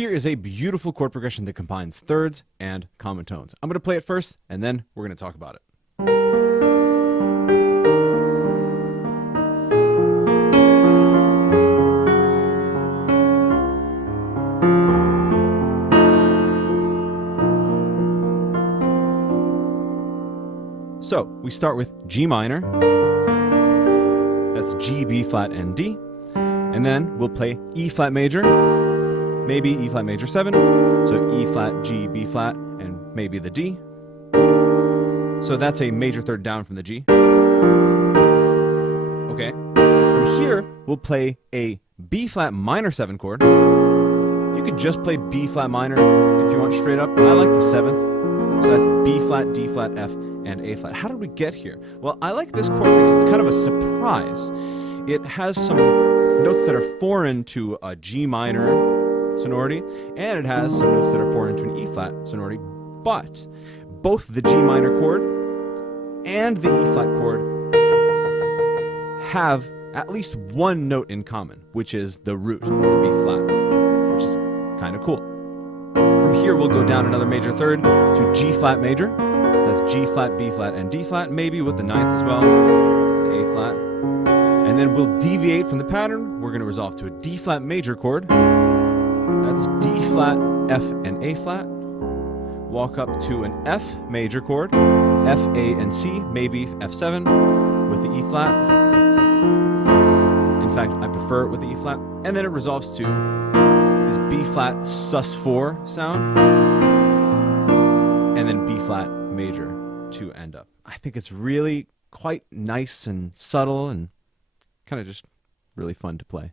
here is a beautiful chord progression that combines thirds and common tones. I'm going to play it first, and then we're going to talk about it. So we start with G minor, that's G, B flat, and D, and then we'll play E flat major, maybe E flat major 7, so E flat, G, B flat, and maybe the D. So that's a major third down from the G. Okay, from here we'll play a B flat minor 7 chord. You could just play B flat minor if you want straight up. I like the 7th, so that's B flat, D flat, F, and A flat. How did we get here? Well, I like this chord because it's kind of a surprise. It has some notes that are foreign to a G minor sonority, and it has some notes that are foreign to an E flat sonority, but both the G minor chord and the E flat chord have at least one note in common, which is the root, the B flat, which is kind of cool. From here, we'll go down another major third to G flat major. That's G flat, B flat, and D flat, maybe with the 9th as well, the A flat. And then we'll deviate from the pattern. We're going to resolve to a D flat major chord. That's D flat, F, and A flat. Walk up to an F major chord, F, A, and C, maybe F7 with the E flat. In fact, I prefer it with the E flat. And then it resolves to this B flat sus4 sound, and then B flat major to end up. I think it's really quite nice and subtle and kind of just really fun to play.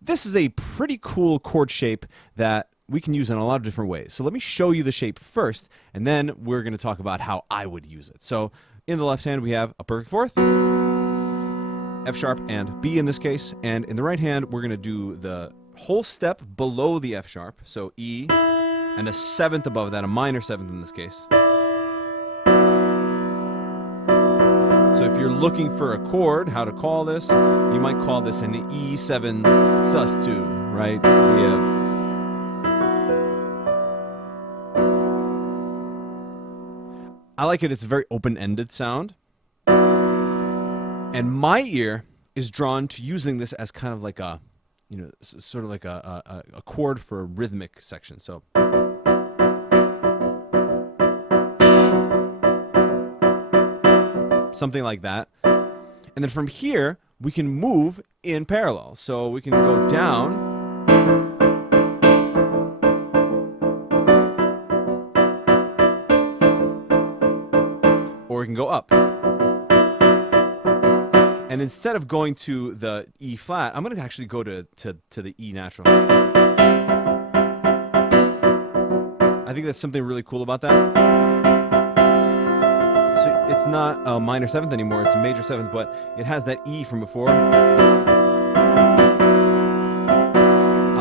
This is a pretty cool chord shape that we can use in a lot of different ways. So let me show you the shape first, and then we're going to talk about how I would use it. So in the left hand, we have a perfect fourth, F sharp and B in this case. And in the right hand, we're going to do the whole step below the F sharp. So E and a 7th above that, a minor 7th in this case. So if you're looking for a chord, how to call this, you might call this an E7 sus2, right? We have I like it. It's a very open-ended sound. And my ear is drawn to using this as kind of like a, you know, sort of like a chord for a rhythmic section. So something like that. And then from here, we can move in parallel. So we can go down. Or we can go up. And instead of going to the E flat, I'm going to actually go to the E natural. I think that's something really cool about that. So it's not a minor 7th anymore, it's a major 7th, but it has that E from before. I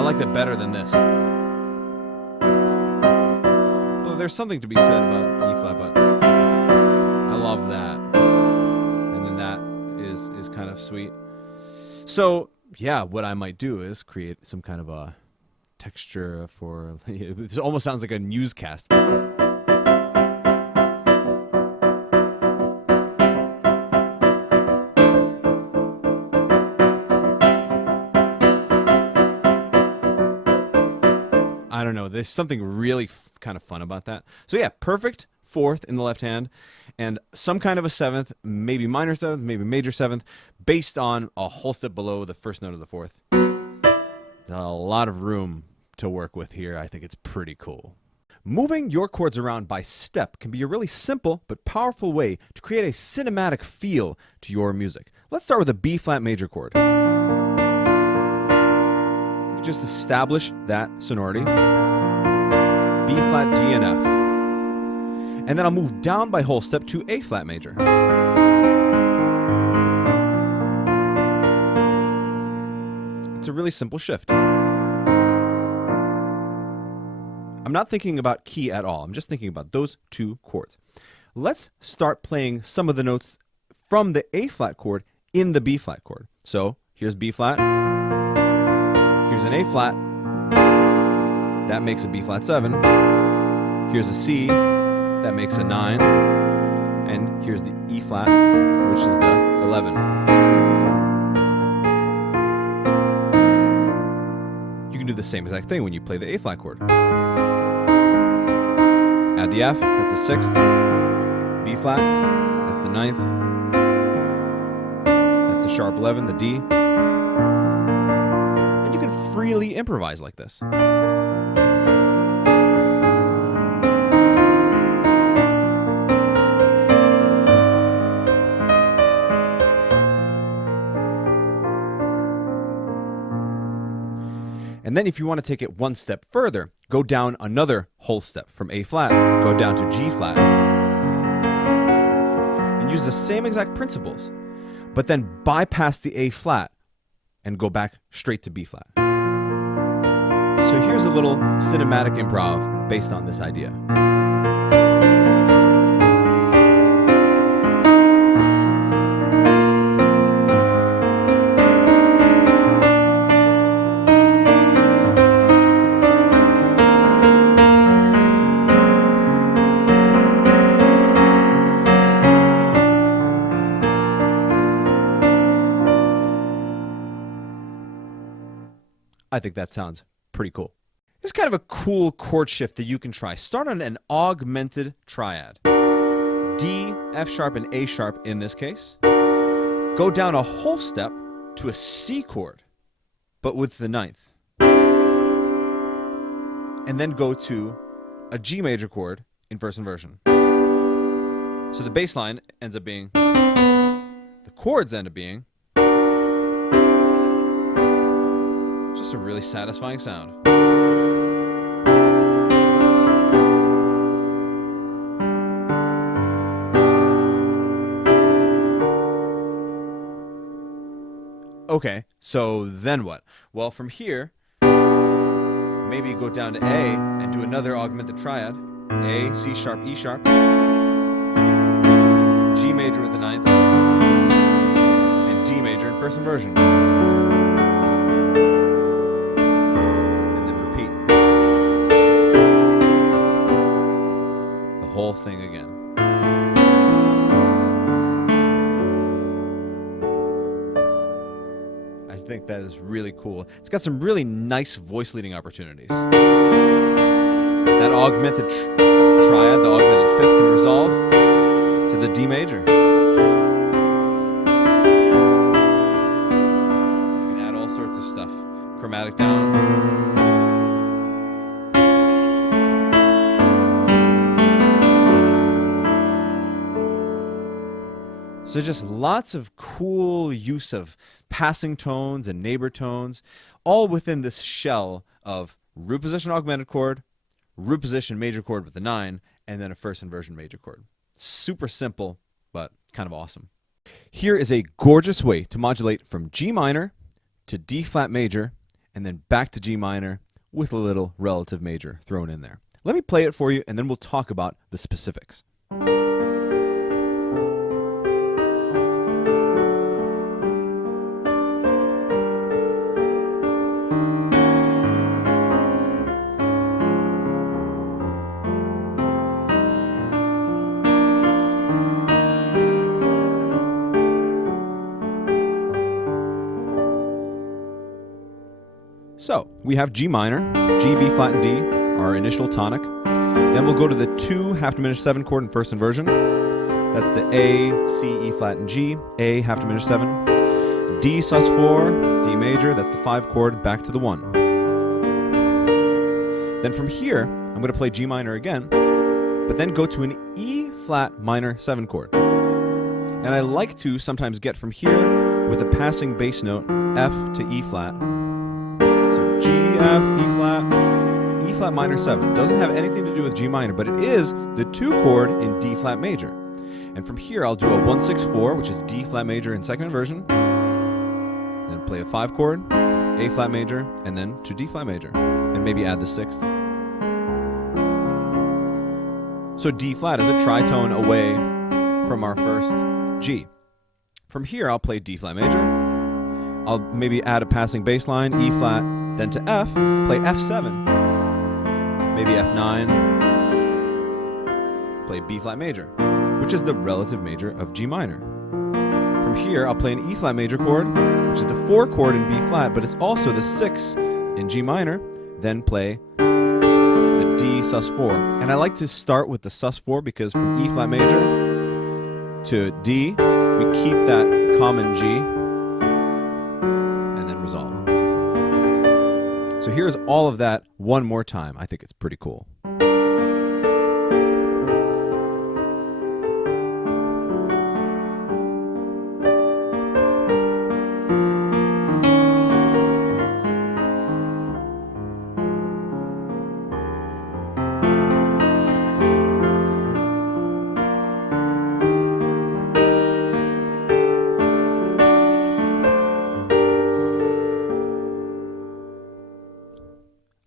like that better than this. Well, there's something to be said about E flat, but I love that. And then that is kind of sweet. So yeah, what I might do is create some kind of a texture for, it almost sounds like a newscast. I don't know, there's something really kind of fun about that. So yeah, perfect fourth in the left hand, and some kind of a 7th, maybe minor 7th, maybe major 7th, based on a whole step below the first note of the fourth. A lot of room to work with here. I think it's pretty cool. Moving your chords around by step can be a really simple but powerful way to create a cinematic feel to your music. Let's start with a B flat major chord. Just establish that sonority. B flat, D, and F. And then I'll move down by whole step to A flat major. It's a really simple shift. I'm not thinking about key at all. I'm just thinking about those two chords. Let's start playing some of the notes from the A flat chord in the B flat chord. So here's B flat. Here's an A flat. That makes a B flat 7. Here's a C. That makes a 9. And here's the E flat, which is the 11. You can do the same exact thing when you play the A flat chord. Add the F, that's the 6th. B flat, that's the 9th. That's the sharp 11, the D. And you can freely improvise like this. And then if you want to take it one step further, go down another whole step from A flat, go down to G flat, and use the same exact principles, but then bypass the A flat and go back straight to B flat. So here's a little cinematic improv based on this idea. I think that sounds pretty cool. It's kind of a cool chord shift that you can try. Start on an augmented triad. D, F sharp, and A sharp in this case. Go down a whole step to a C chord, but with the 9th. And then go to a G major chord in first inversion. So the bass line ends up being, the chords end up being, just a really satisfying sound. Okay, so then what? Well, from here, maybe go down to A and do another augmented triad. A, C sharp, E sharp, G major with the 9th, and D major in first inversion. And then repeat. The whole thing again. I think that is really cool. It's got some really nice voice leading opportunities. That augmented triad, the augmented 5th, can resolve to the D major. You can add all sorts of stuff. Chromatic down. So just lots of cool use of passing tones and neighbor tones, all within this shell of root position augmented chord, root position major chord with the 9, and then a first inversion major chord. Super simple, but kind of awesome. Here is a gorgeous way to modulate from G minor to D flat major, and then back to G minor with a little relative major thrown in there. Let me play it for you, and then we'll talk about the specifics. So we have G minor, G, B flat, and D, our initial tonic. Then we'll go to the 2 half diminished 7 chord in first inversion. That's the A, C, E flat, and G, A half diminished 7. D sus4, D major, that's the 5 chord, back to the 1. Then from here, I'm going to play G minor again, but then go to an E flat minor 7 chord. And I like to sometimes get from here with a passing bass note, F to E flat. G, F, E flat minor 7. Doesn't have anything to do with G minor, but it is the 2 chord in D flat major. And from here, I'll do a 1-6-4, which is D flat major in second inversion. Then play a 5 chord, A flat major, and then to D flat major, and maybe add the sixth. So D flat is a tritone away from our first G. From here, I'll play D flat major. I'll maybe add a passing bass line, E flat, then to F, play F7, maybe F9, play B flat major, which is the relative major of G minor. From here, I'll play an E flat major chord, which is the 4 chord in B flat, but it's also the 6 in G minor, then play the D sus4. And I like to start with the sus4 because from E flat major to D, we keep that common G and then resolve. So here's all of that one more time. I think it's pretty cool.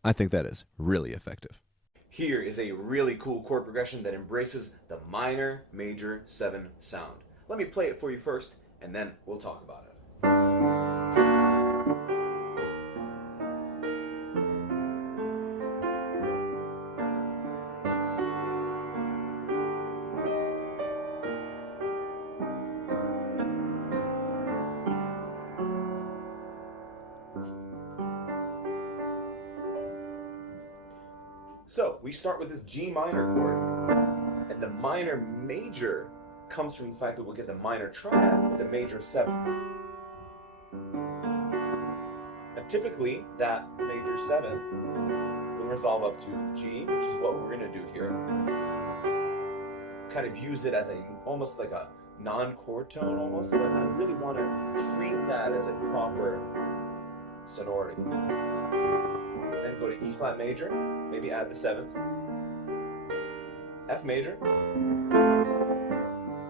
I think that is really effective. Here is a really cool chord progression that embraces the minor major 7 sound. Let me play it for you first, and then we'll talk about it. So we start with this G minor chord, and the minor major comes from the fact that we'll get the minor triad with the major 7th. And typically that major 7th will resolve up to G, which is what we're going to do here. Kind of use it as almost like a non-chord tone almost, but I really want to treat that as a proper sonority. Then go to E flat major, maybe add the 7th, F major,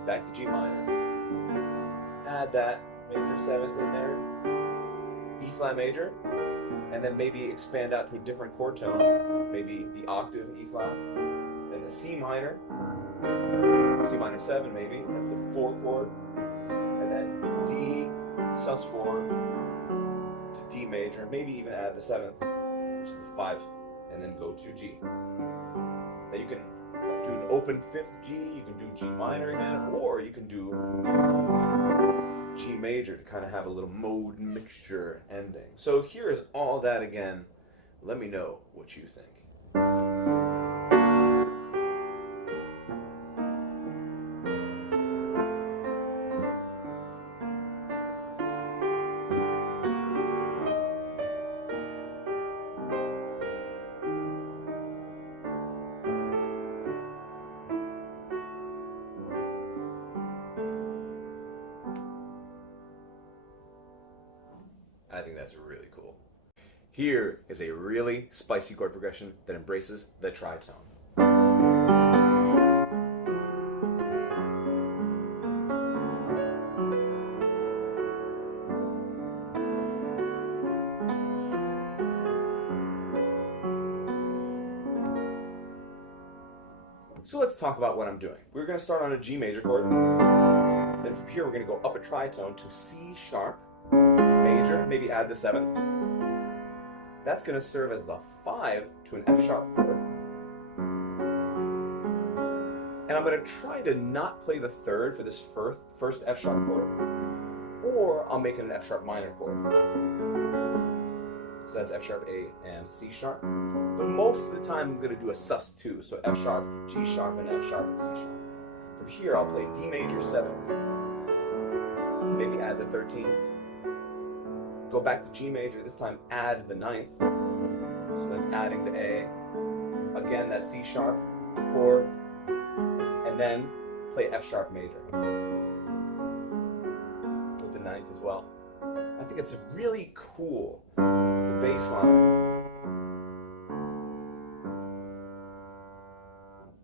back to G minor, add that major 7th in there, E flat major, and then maybe expand out to a different chord tone, maybe the octave E flat, then the C minor 7 maybe, that's the 4 chord, and then D sus4 to D major, maybe even add the 7th, which is the 5, and then go to G. Now you can do an open 5th G, you can do G minor again, or you can do G major to kind of have a little mode mixture ending. So here is all that again. Let me know what you think. I think that's really cool. Here is a really spicy chord progression that embraces the tritone. So let's talk about what I'm doing. We're going to start on a G major chord. Then from here we're going to go up a tritone to C sharp major, maybe add the 7th. That's going to serve as the 5 to an F sharp chord. And I'm going to try to not play the 3rd for this first F sharp chord, or I'll make it an F sharp minor chord. So that's F sharp, A, and C sharp. But most of the time I'm going to do a sus2, so F sharp, G sharp, and F sharp and C sharp. From here I'll play D major 7, maybe add the 13th. Go back to G major, this time add the 9th. So that's adding the A. Again, that C sharp chord. And then play F sharp major with the 9th as well. I think it's really cool, the bass line.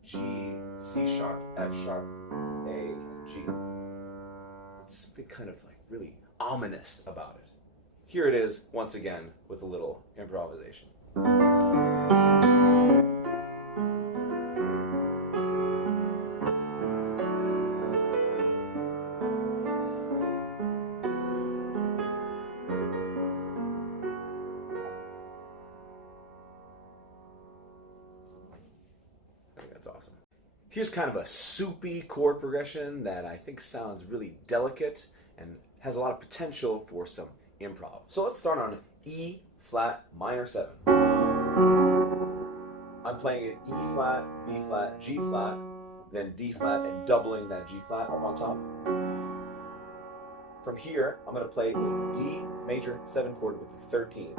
G, C sharp, F sharp, A, G. It's something kind of like really ominous about it. Here it is once again with a little improvisation. I think that's awesome. Here's kind of a soupy chord progression that I think sounds really delicate and has a lot of potential for some improv. So let's start on E flat minor 7. I'm playing it E flat, B flat, G flat, then D flat, and doubling that G flat up on top. From here, I'm going to play a D major 7 chord with the 13th.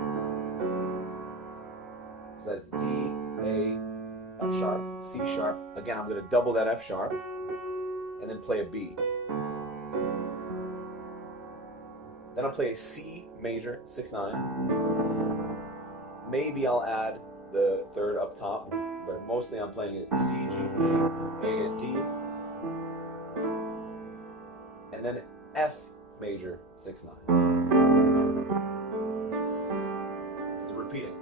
So that's D, A, F sharp, C sharp. Again, I'm going to double that F sharp, and then play a B. Then I'll play a C major 6/9. Maybe I'll add the 3rd up top, but mostly I'm playing it C, G, E, A, and D. And then F major 6/9. And then repeating.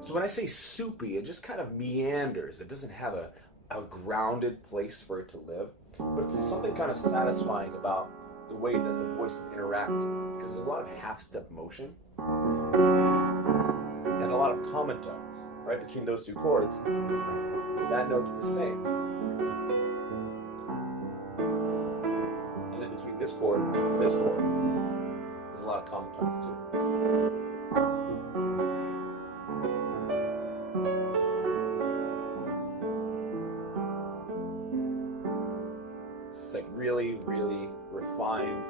So when I say soupy, it just kind of meanders. It doesn't have a grounded place for it to live. But it's something kind of satisfying about the way that the voices interact, because there's a lot of half-step motion and a lot of common tones, right, between those two chords. That note's the same. And then between this chord and this chord, there's a lot of common tones too. It's like really, really refined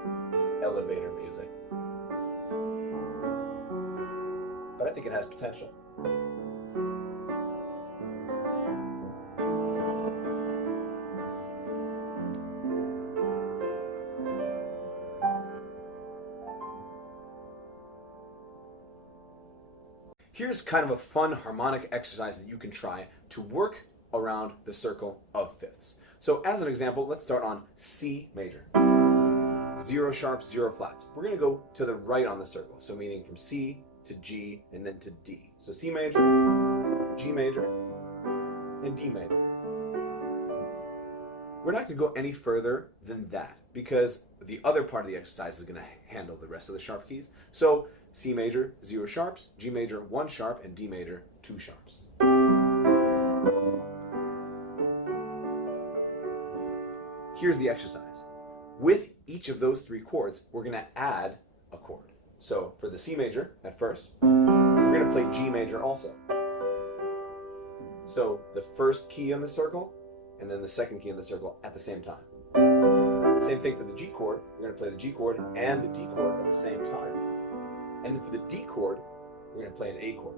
elevator music. But I think it has potential. Here's kind of a fun harmonic exercise that you can try to work around the circle of fifths. So as an example, let's start on C major. 0 sharps, 0 flats. We're going to go to the right on the circle, so meaning from C to G and then to D. So C major, G major, and D major. We're not going to go any further than that because the other part of the exercise is going to handle the rest of the sharp keys. So C major, 0 sharps, G major, 1 sharp, and D major, 2 sharps. Here's the exercise. With each of those 3 chords, we're going to add a chord. So for the C major at first, we're going to play G major also. So the first key on the circle, and then the second key on the circle at the same time. Same thing for the G chord. We're going to play the G chord and the D chord at the same time. And then for the D chord, we're going to play an A chord.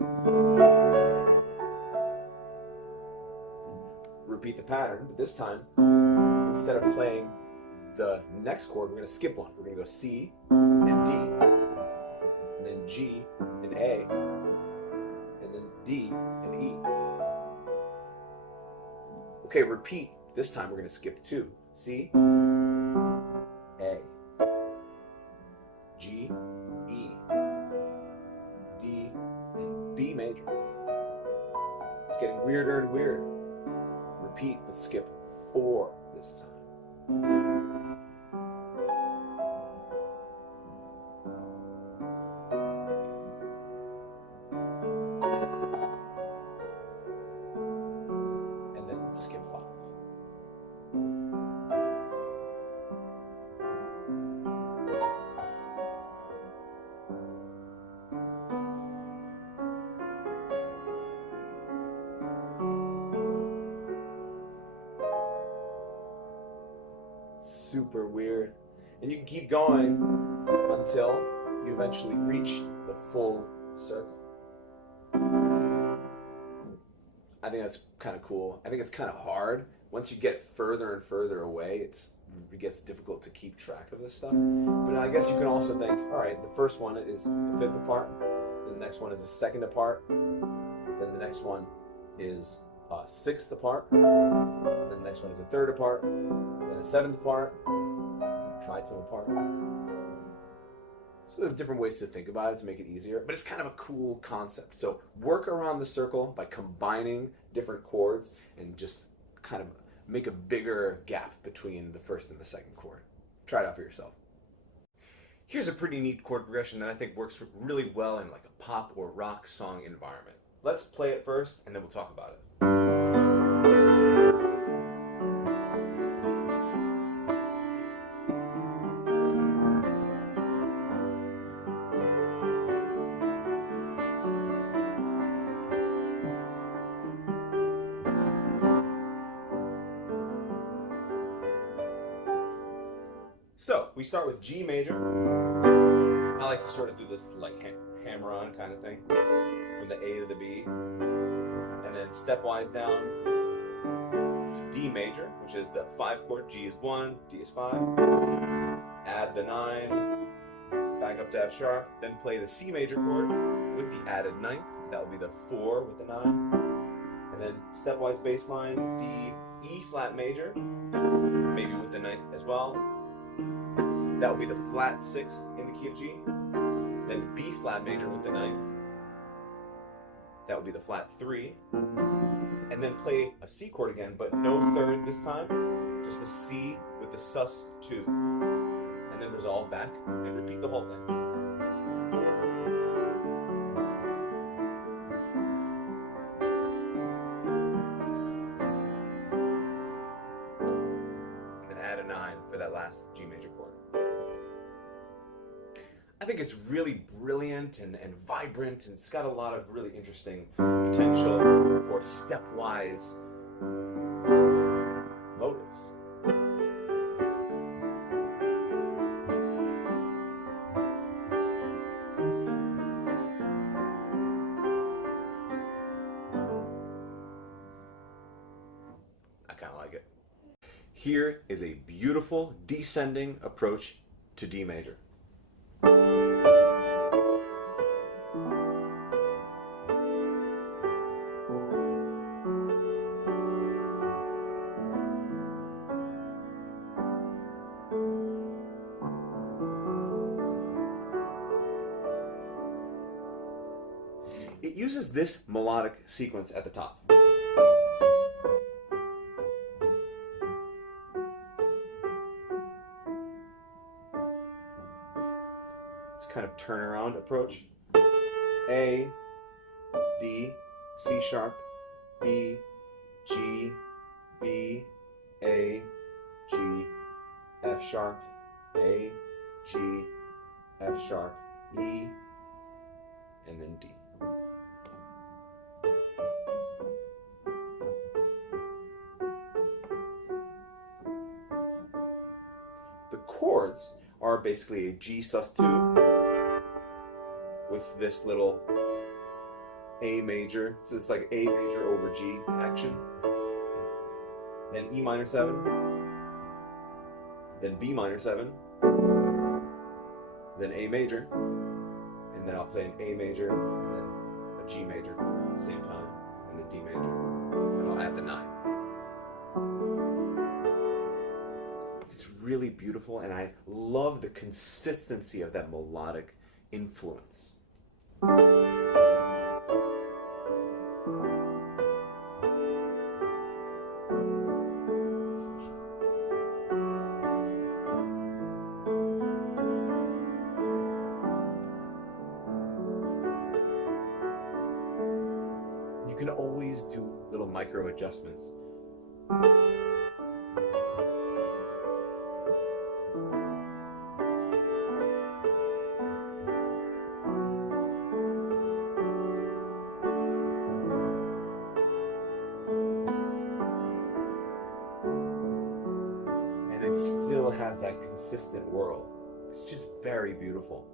Repeat the pattern, but this time, instead of playing the next chord, we're going to skip one. We're going to go C and D, and then G and A, and then D and E. Okay, repeat. This time we're going to skip 2. C, A, G, E, D, and B major. It's getting weirder and weirder. Repeat, but skip 4 this time. And then skip 5. Super weird. And you can keep going until you eventually reach the full circle. I think that's kind of cool. I think it's kind of hard. Once you get further and further away, you gets difficult to keep track of this stuff. But I guess you can also think, all right, the first one is a fifth apart, then the next one is a second apart, then the next one is a sixth apart, then the next one is a third apart, then a seventh apart, then a tritone apart. So there's different ways to think about it to make it easier, but it's kind of a cool concept. So work around the circle by combining different chords and just kind of make a bigger gap between the first and the second chord. Try it out for yourself. Here's a pretty neat chord progression that I think works really well in like a pop or rock song environment. Let's play it first and then we'll talk about it. So we start with G major. I like to sort of do this like hammer on kind of thing, from the A to the B, and then stepwise down to D major, which is the 5 chord. G is 1, D is 5. Add the 9, back up to F sharp, then play the C major chord with the added 9th. That will be the 4 with the 9, and then stepwise bass line, D, E flat major, maybe with the 9th as well. That will be the flat 6 in the key of G. Then B flat major with the 9th. That will be the flat 3. And then play a C chord again, but no third this time. Just a C with the sus 2. And then resolve back and repeat the whole thing. And then add a 9 for that last G major chord. I think it's really brilliant and vibrant, and it's got a lot of really interesting potential for stepwise motives. I kind of like it. Here is a beautiful descending approach to D major. It uses this melodic sequence at the top. It's kind of turnaround approach. A, D, C sharp, B, G, B, A, G, F sharp, A, G, F sharp, E, and then D. The chords are basically a G sus2 with this little A major, so it's like A major over G action, then E minor 7, then B minor 7, then A major, and then I'll play an A major and then a G major at the same time, and then D major, and I'll add the 9. It's really beautiful, and I love the consistency of that melodic influence. You can always do little micro adjustments. And it still has that consistent whirl. It's just very beautiful.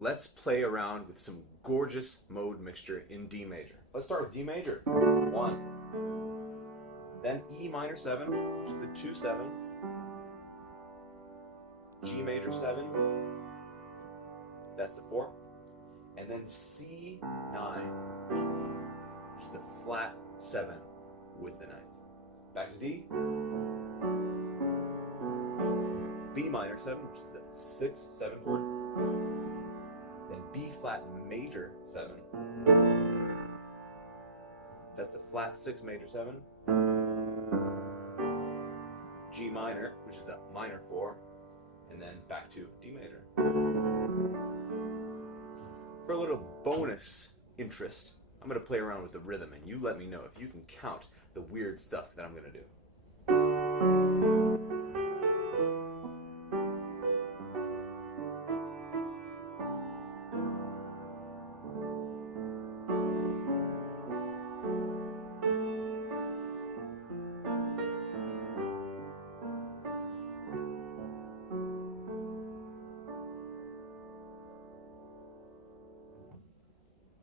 Let's play around with some gorgeous mode mixture in D major. Let's start with D major, 1. Then E minor 7, which is the 2-7. G major 7, that's the 4. And then C9, which is the flat 7 with the 9th. Back to D. B minor 7, which is the 6-7 chord. Then B flat major 7. That's the flat 6 major 7. G minor, which is the minor 4. And then back to D major. For a little bonus interest, I'm going to play around with the rhythm, and you let me know if you can count the weird stuff that I'm going to do.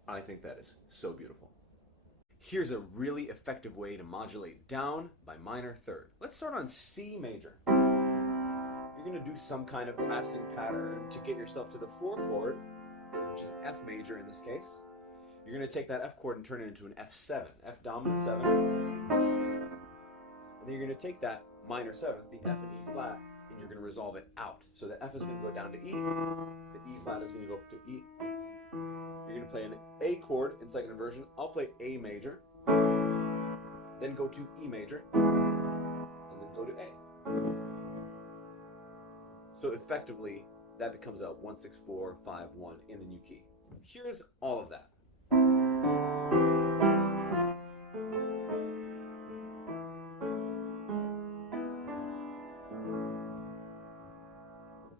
I think that is so beautiful. Here's a really effective way to modulate down by minor third. Let's start on C major. You're going to do some kind of passing pattern to get yourself to the 4 chord, which is F major in this case. You're going to take that F chord and turn it into an F7, F dominant 7. And then you're going to take that minor 7, the F and E flat, and you're going to resolve it out. So the F is going to go down to E, the E flat is going to go up to E. You're going to play an A chord in second inversion. I'll play A major, then go to E major, and then go to A. So effectively, that becomes a 1-6-4-5-1 in the new key. Here's all of that.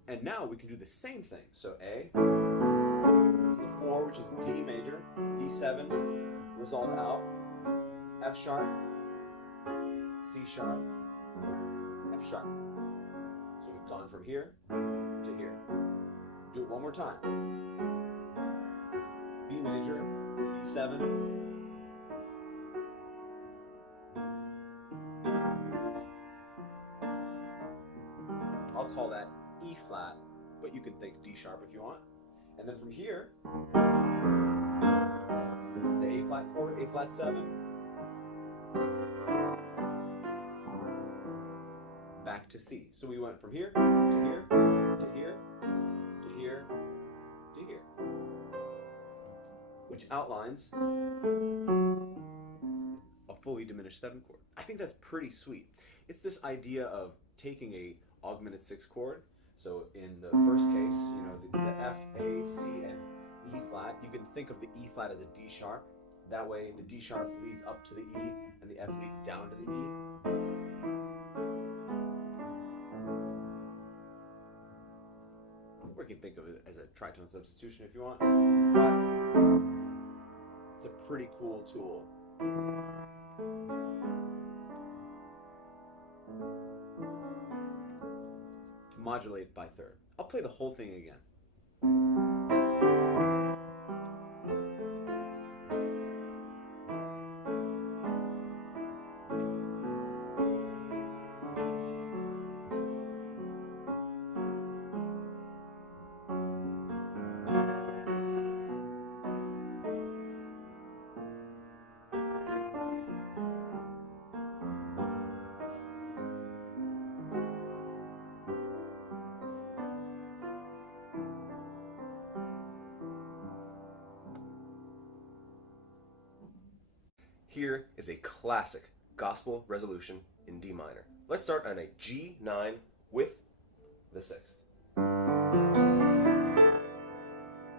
And now we can do the same thing. So A, the 4, which is D major, D7, resolve out, F sharp, C sharp, F sharp. So we've gone from here to here. Do it one more time. B major, B7, I'll call that E flat, but you can think D sharp if you want. And then from here, it's the A flat chord, A flat 7. Back to C. So we went from here to here, to here, to here, to here. Which outlines a fully diminished 7 chord. I think that's pretty sweet. It's this idea of taking a augmented 6 chord. So in the first case, you know, the F, A, C, and E flat, you can think of the E flat as a D sharp. That way the D sharp leads up to the E, and the F leads down to the E. Or you can think of it as a tritone substitution if you want. But it's a pretty cool tool. Modulate by third. I'll play the whole thing again. Here is a classic gospel resolution in D minor. Let's start on a G9 with the 6th.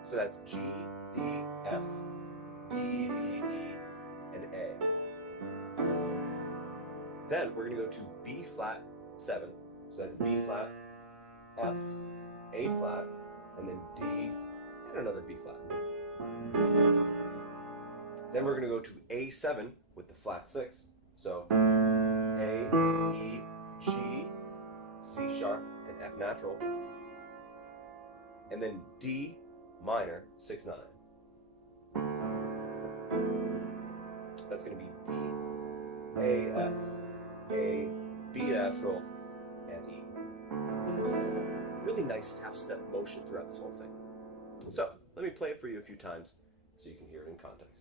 So that's G, D, F, B, D, E, and A. Then we're going to go to B flat 7. So that's B flat, F, A flat, and then D, and another B flat. Then we're going to go to A7 with the flat 6. So A, E, G, C sharp, and F natural. And then D minor 6/9. That's going to be D, A, F, A, B natural, and E. Really nice half-step motion throughout this whole thing. So, let me play it for you a few times so you can hear it in context.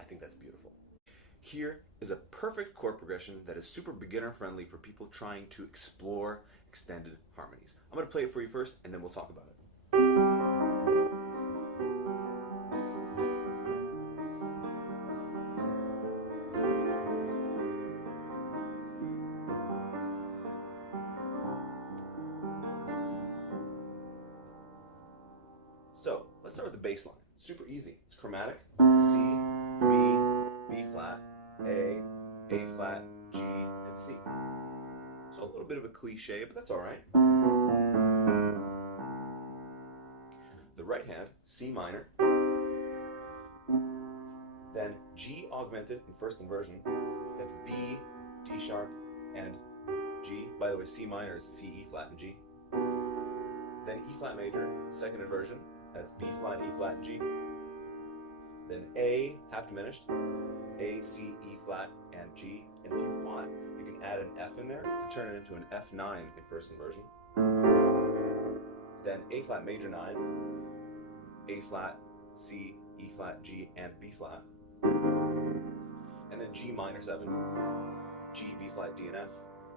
I think that's beautiful. Here is a perfect chord progression that is super beginner friendly for people trying to explore extended harmonies. I'm going to play it for you first and then we'll talk about it. So let's start with the bass line. Super easy. It's chromatic. C, B, B flat, A flat, G, and C. So a little bit of a cliche, but that's all right. The right hand, C minor, then G augmented in first inversion. That's B, D sharp, and G. By the way, C minor is C, E flat, and G. Then E flat major, second inversion. That's B flat, E flat, and G. Then A, half diminished, A, C, E flat, and G. And if you want, you can add an F in there to turn it into an F9 in first inversion. Then A flat major 9, A flat, C, E flat, G, and B flat. And then G minor 7, G, B flat, D, and F.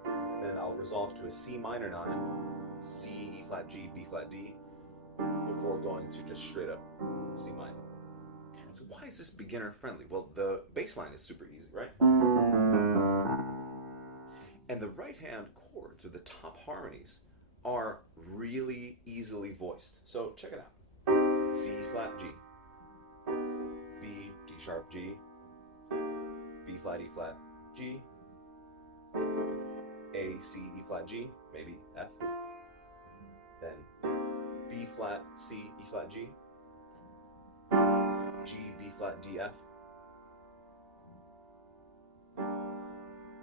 And then I'll resolve to a C minor 9, C, E flat, G, B flat, D, before going to just straight up C minor. So why is this beginner friendly? Well, the bass line is super easy, right? And the right hand chords, or the top harmonies, are really easily voiced. So check it out. C, E flat, G. B, D sharp, G. B flat, E flat, G. A, C, E flat, G, maybe F. Then B flat, C, E flat, G. G, B flat, D, F.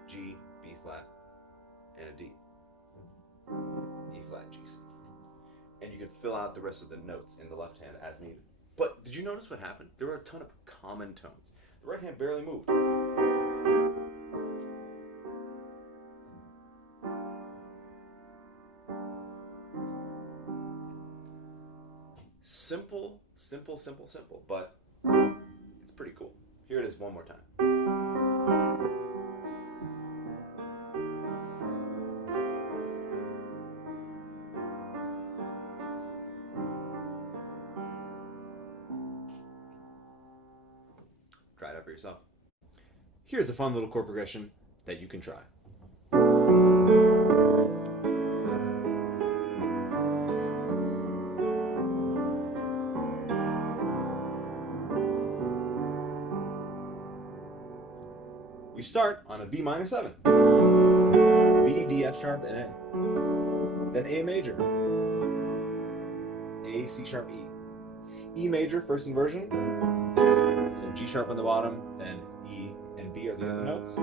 G, B flat, and a D. E flat, G, C. And you can fill out the rest of the notes in the left hand as needed. But did you notice what happened? There were a ton of common tones. The right hand barely moved. Simple, simple, simple, simple, but it's pretty cool. Here it is one more time. Try it out for yourself. Here's a fun little chord progression that you can try. We start on a B minor 7. B, D, F sharp, and A. Then A major. A, C sharp, E. E major, first inversion. So G sharp on the bottom, then E and B are the other notes.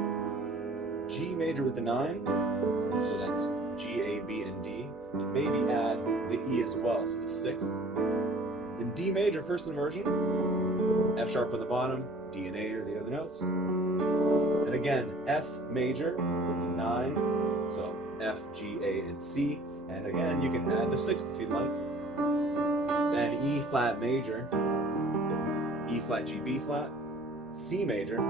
G major with the 9. So that's G, A, B, and D. And maybe add the E as well, so the 6th. Then D major, first inversion. F sharp on the bottom, D and A are the other notes. And again, F major with the 9, so F, G, A, and C. And again, you can add the 6th if you'd like. Then E flat major, E flat, G, B flat, C major,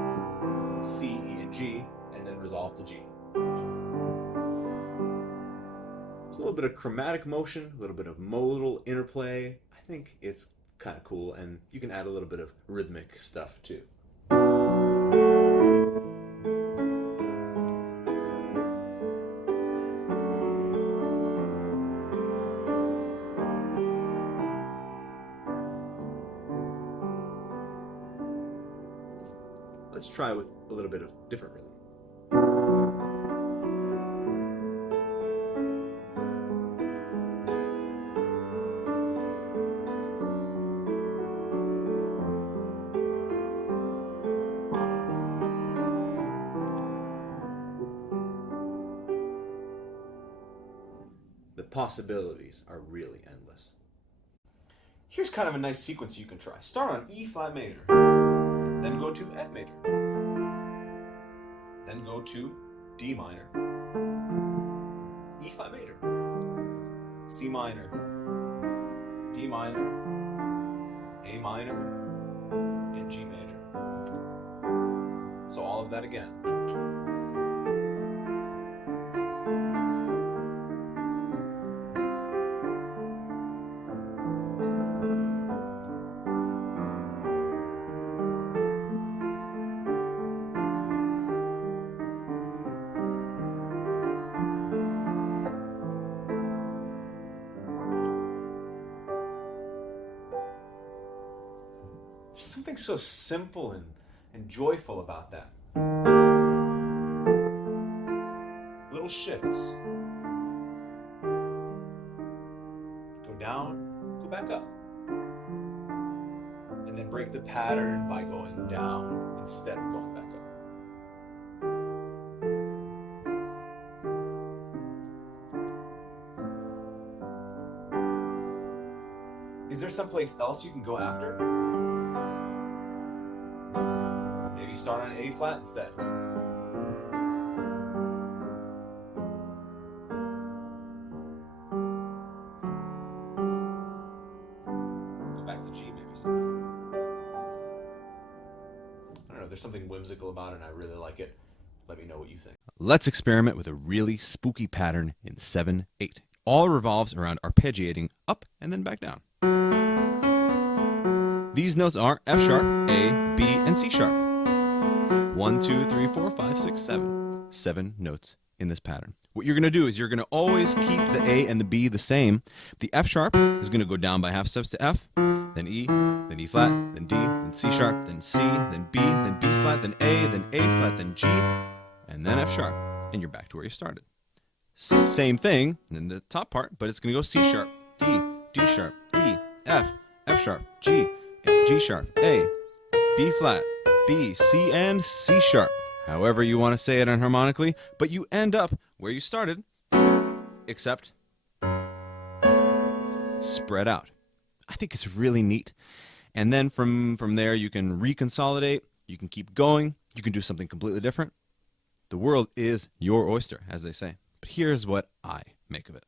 C, E, and G, and then resolve to G. It's a little bit of chromatic motion, a little bit of modal interplay. I think it's kind of cool, and you can add a little bit of rhythmic stuff too. Let's try with a little bit of different rhythm. The possibilities are really endless. Here's kind of a nice sequence you can try. Start on E flat major, then go to F major, then go to D minor, E flat major, C minor, D minor, A minor, and G major. So all of that again. There's something so simple and joyful about that. Little shifts. Go down, go back up. And then break the pattern by going down instead of going back up. Is there someplace else you can go after? Maybe start on A flat instead. Go back to G maybe sometime. I don't know, there's something whimsical about it and I really like it. Let me know what you think. Let's experiment with a really spooky pattern in 7/8. All revolves around arpeggiating up and then back down. These notes are F sharp, A, B, and C sharp. 1, 2, 3, 4, 5, 6, 7. 7 notes in this pattern. What you're going to do is you're going to always keep the A and the B the same. The F sharp is going to go down by half steps to F, then E flat, then D, then C sharp, then C, then B flat, then A flat, then G, and then F sharp. And you're back to where you started. Same thing in the top part, but it's going to go C sharp, D, D sharp, E, F sharp, G sharp, A, B flat, B, C, and C sharp. However you want to say it unharmonically, but you end up where you started, except spread out. I think it's really neat. And then from there you can reconsolidate, you can keep going, you can do something completely different. The world is your oyster, as they say. But here's what I make of it.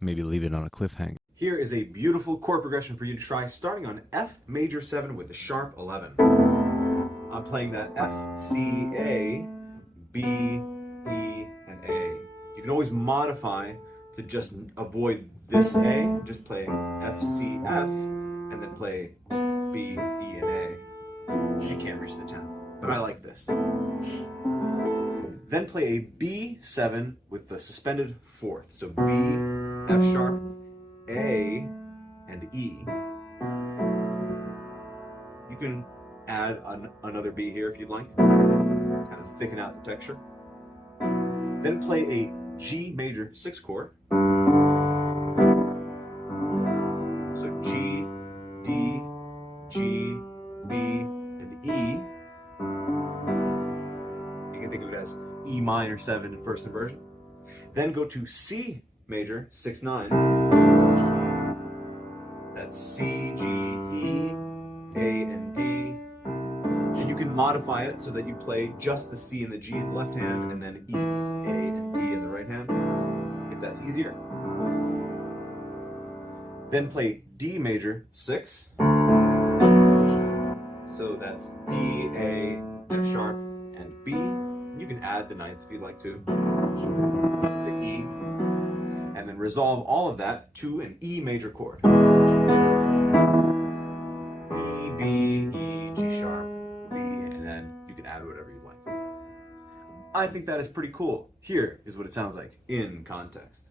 Maybe leave it on a cliffhanger. Here is a beautiful chord progression for you to try, starting on F major 7 with the sharp 11. I'm playing that F, C, A, B, E, and A. You can always modify to just avoid this A, just play F, C, F, and then play B, E, and A. You can't reach the 10, but I like this. Then play a B7 with the suspended fourth. So B, F sharp, A, and E. You can add another B here if you'd like, kind of thicken out the texture. Then play a G major 6 chord. So G, D, G, B, and E. You can think of it as E minor 7 in first inversion. Then go to C major, 6-9. That's C, G, E, A, and D. And you can modify it so that you play just the C and the G in the left hand, and then E, A, and D in the right hand, if that's easier. Then play D major, 6. So that's D, A, F sharp, and B. You can add the ninth if you'd like to. The E. And then resolve all of that to an E major chord. E, B, E, G sharp, B, and then you can add whatever you like. I think that is pretty cool. Here is what it sounds like in context.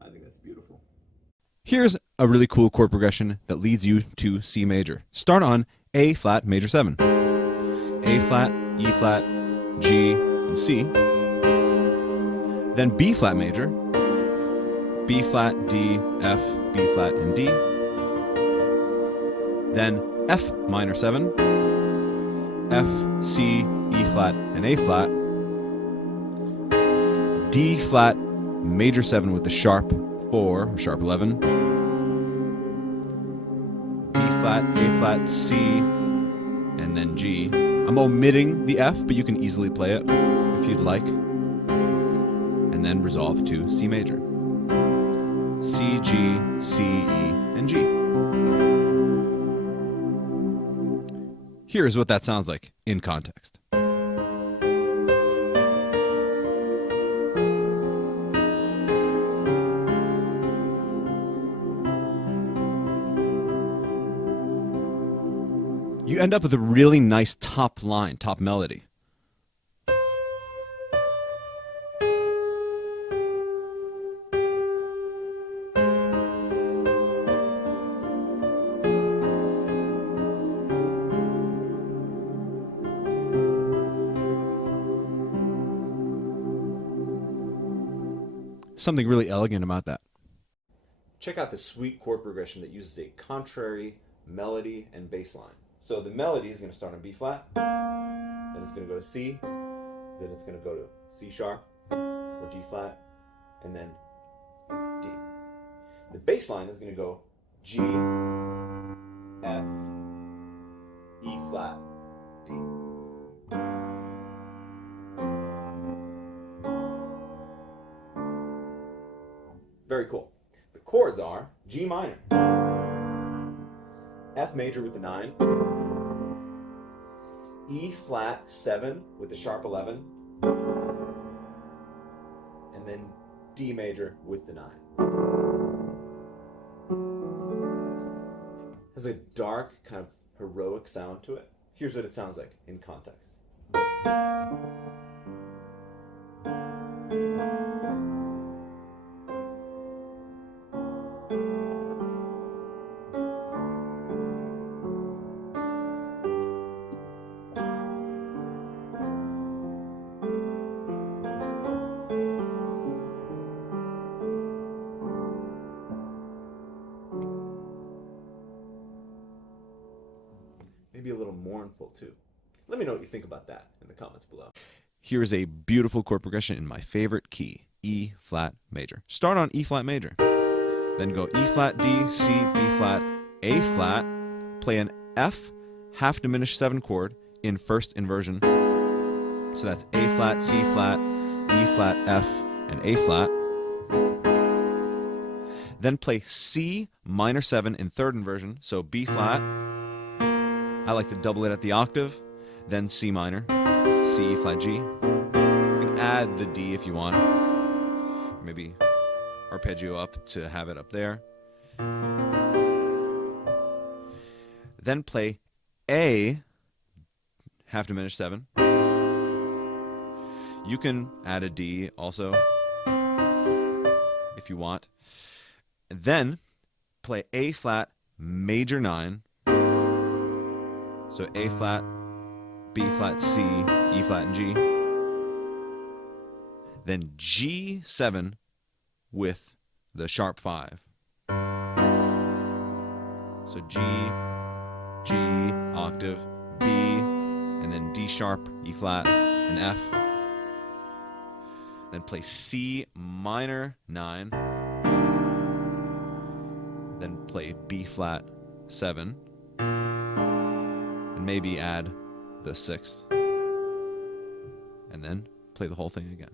I think that's beautiful. Here's a really cool chord progression that leads you to C major. Start on A flat major 7. A flat, E flat, G, and C. Then B flat major, B flat, D, F, B flat, and D. Then F minor 7, F, C, E flat, and A flat. D flat major 7 with the sharp 4, or sharp 11. D flat, A flat, C, and then G. I'm omitting the F, but you can easily play it if you'd like. And then resolve to C major. C, G, C, E, and G. Here's what that sounds like in context. You end up with a really nice top line, top melody. Something really elegant about that. Check out the sweet chord progression that uses a contrary melody and bass line. So the melody is going to start on B flat, then it's going to go to C, then it's going to go to C sharp or D flat, and then D. The bass line is going to go G, F, E flat, D. Very cool. The chords are G minor, F major with the 9, E flat 7 with the sharp 11, and then D major with the 9. Has a dark, kind of heroic sound to it. Here's what it sounds like in context. Maybe a little mournful too. Let me know what you think about that in the comments below. Here's a beautiful chord progression in my favorite key, E flat major. Start on E flat major. Then go E flat, D, C, B flat, A flat. Play an F half diminished 7 chord in first inversion. So that's A flat, C flat, E flat, F, and A flat. Then play C minor 7 in third inversion. So B flat. I like to double it at the octave, then C minor, C, E flat, G. You can add the D if you want. Maybe arpeggio up to have it up there. Then play A, half diminished 7. You can add a D also if you want. And then play A flat major 9. So A flat, B flat, C, E flat, and G. Then G7 with the sharp 5. So G, G, octave, B, and then D sharp, E flat, and F. Then play C minor 9. Then play B flat 7. And maybe add the 6th. And then play the whole thing again.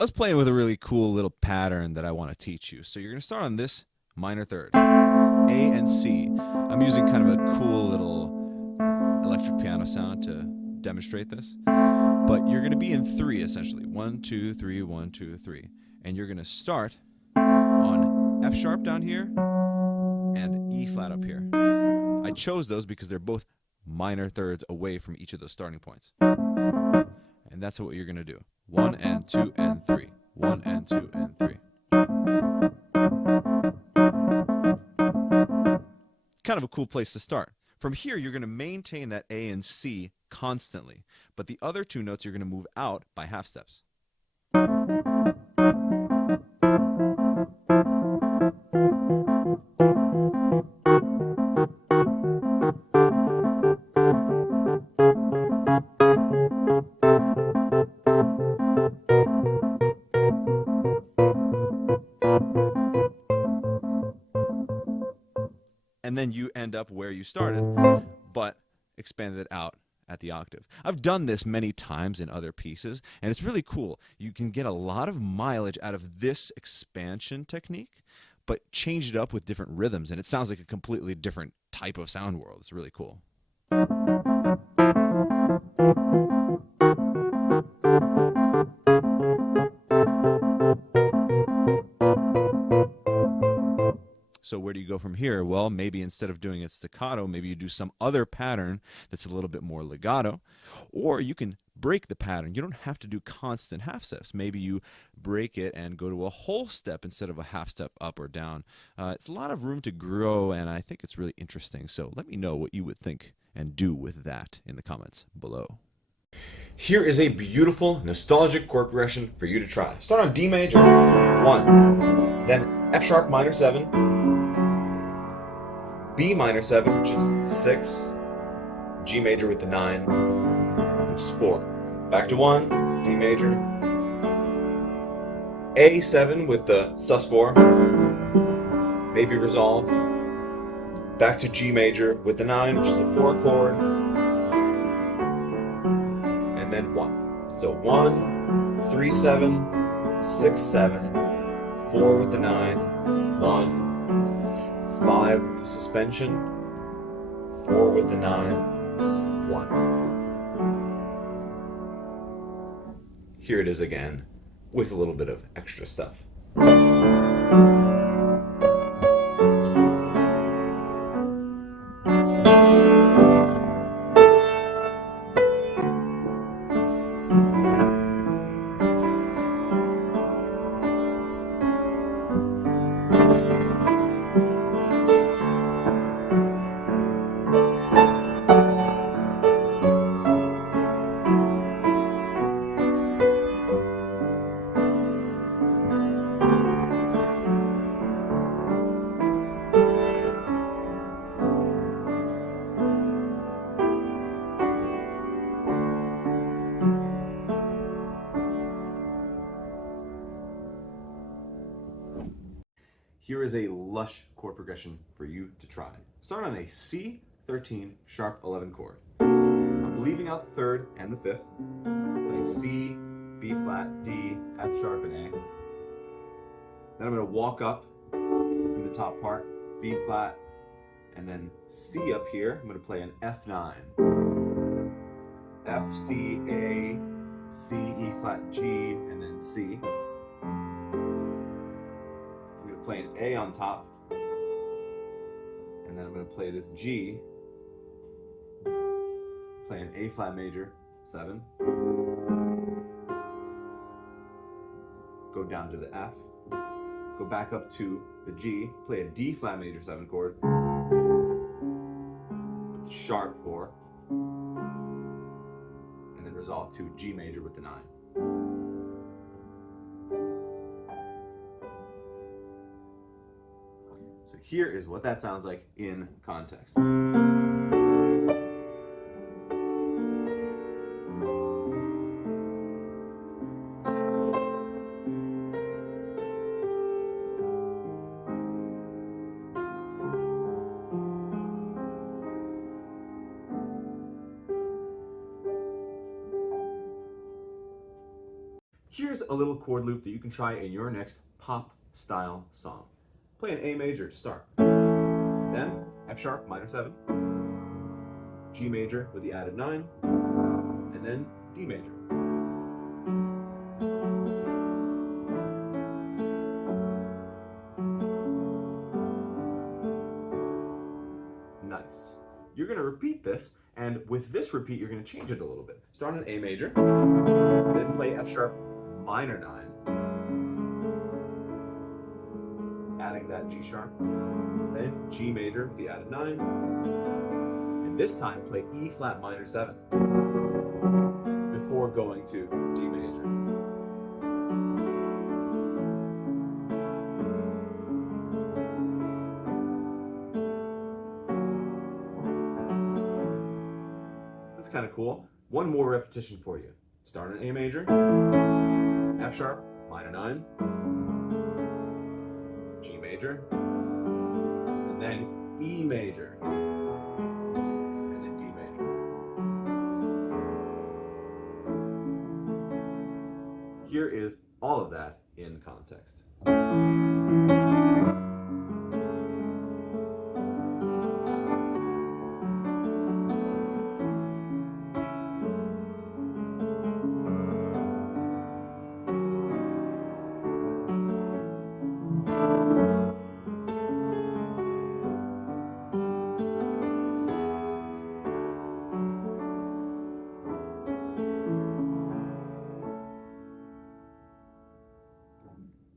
I was playing with a really cool little pattern that I want to teach you. So you're going to start on this minor third, A and C. I'm using kind of a cool little electric piano sound to demonstrate this. But you're going to be in 3 essentially. 1, 2, 3, 1, 2, 3. And you're going to start on F sharp down here and E flat up here. I chose those because they're both minor thirds away from each of those starting points. And that's what you're going to do. 1 and 2 and 3. 1 and 2 and 3. Kind of a cool place to start. From here, you're going to maintain that A and C constantly, but the other 2 notes you're going to move out by half steps. And then you end up where you started, but expanded it out at the octave. I've done this many times in other pieces, and it's really cool. You can get a lot of mileage out of this expansion technique, but change it up with different rhythms, and it sounds like a completely different type of sound world. It's really cool. So where do you go from here? Well, maybe instead of doing it staccato, maybe you do some other pattern that's a little bit more legato, or you can break the pattern. You don't have to do constant half steps. Maybe you break it and go to a whole step instead of a half step up or down. It's a lot of room to grow, and I think it's really interesting. So let me know what you would think and do with that in the comments below. Here is a beautiful, nostalgic chord progression for you to try. Start on D major, 1, then F sharp minor 7, B minor 7, which is 6, G major with the 9, which is 4. Back to 1, D major, A7 with the sus4, maybe resolve, back to G major with the 9, which is a 4 chord, and then 1. So 1, 3, 7, 6, 7, 4 with the 9, 1, 5 with the suspension, 4 with the 9, 1. Here it is again, with a little bit of extra stuff. Here is a lush chord progression for you to try. Start on a C13 sharp 11 chord. I'm leaving out the 3rd and the 5th, playing C, B flat, D, F sharp, and A. Then I'm going to walk up in the top part, B flat, and then C up here. I'm going to play an F9. F, C, A, C, E flat, G, and then C. I'm going to play an A on top, and then I'm going to play this G, play an A flat major, 7, go down to the F, go back up to the G, play a D flat major 7 chord, with the sharp 4, and then resolve to G major with the 9. So here is what that sounds like in context. Here's a little chord loop that you can try in your next pop style song. Play an A major to start. Then F sharp minor 7, G major with the added 9, and then D major. Nice. You're going to repeat this, and with this repeat, you're going to change it a little bit. Start on A major, then play F sharp minor 9, adding that G sharp, then G major with the added 9, and this time play E flat minor 7 before going to D major. That's kind of cool. One more repetition for you. Start on A major, F sharp, minor 9, G major, and then E major, and then D major. Here is all of that in context.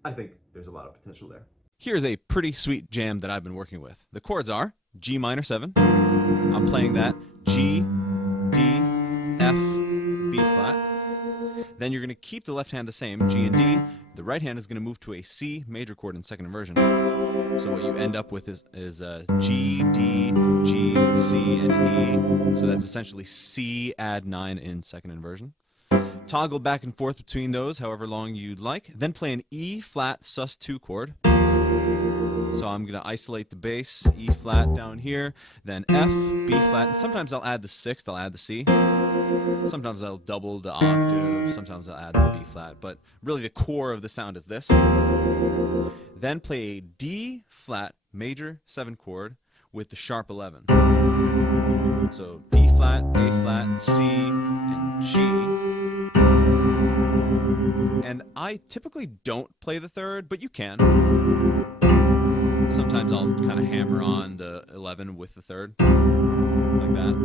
I think there's a lot of potential there. Here's a pretty sweet jam that I've been working with. The chords are G minor 7. I'm playing that G, D, F, B flat. Then you're going to keep the left hand the same, G and D. The right hand is going to move to a C major chord in second inversion. So what you end up with is G, D, G, C, and E. So that's essentially C add 9 in second inversion. Toggle back and forth between those however long you'd like. Then play an E flat sus2 chord. So I'm going to isolate the bass, E flat down here, then F, B flat, and sometimes I'll add the 6th, I'll add the C. Sometimes I'll double the octave, sometimes I'll add the B flat, but really the core of the sound is this. Then play a D flat major 7 chord with the sharp 11. So D flat, A flat, C, and G. And I typically don't play the 3rd, but you can. Sometimes I'll kind of hammer on the 11 with the 3rd, like that.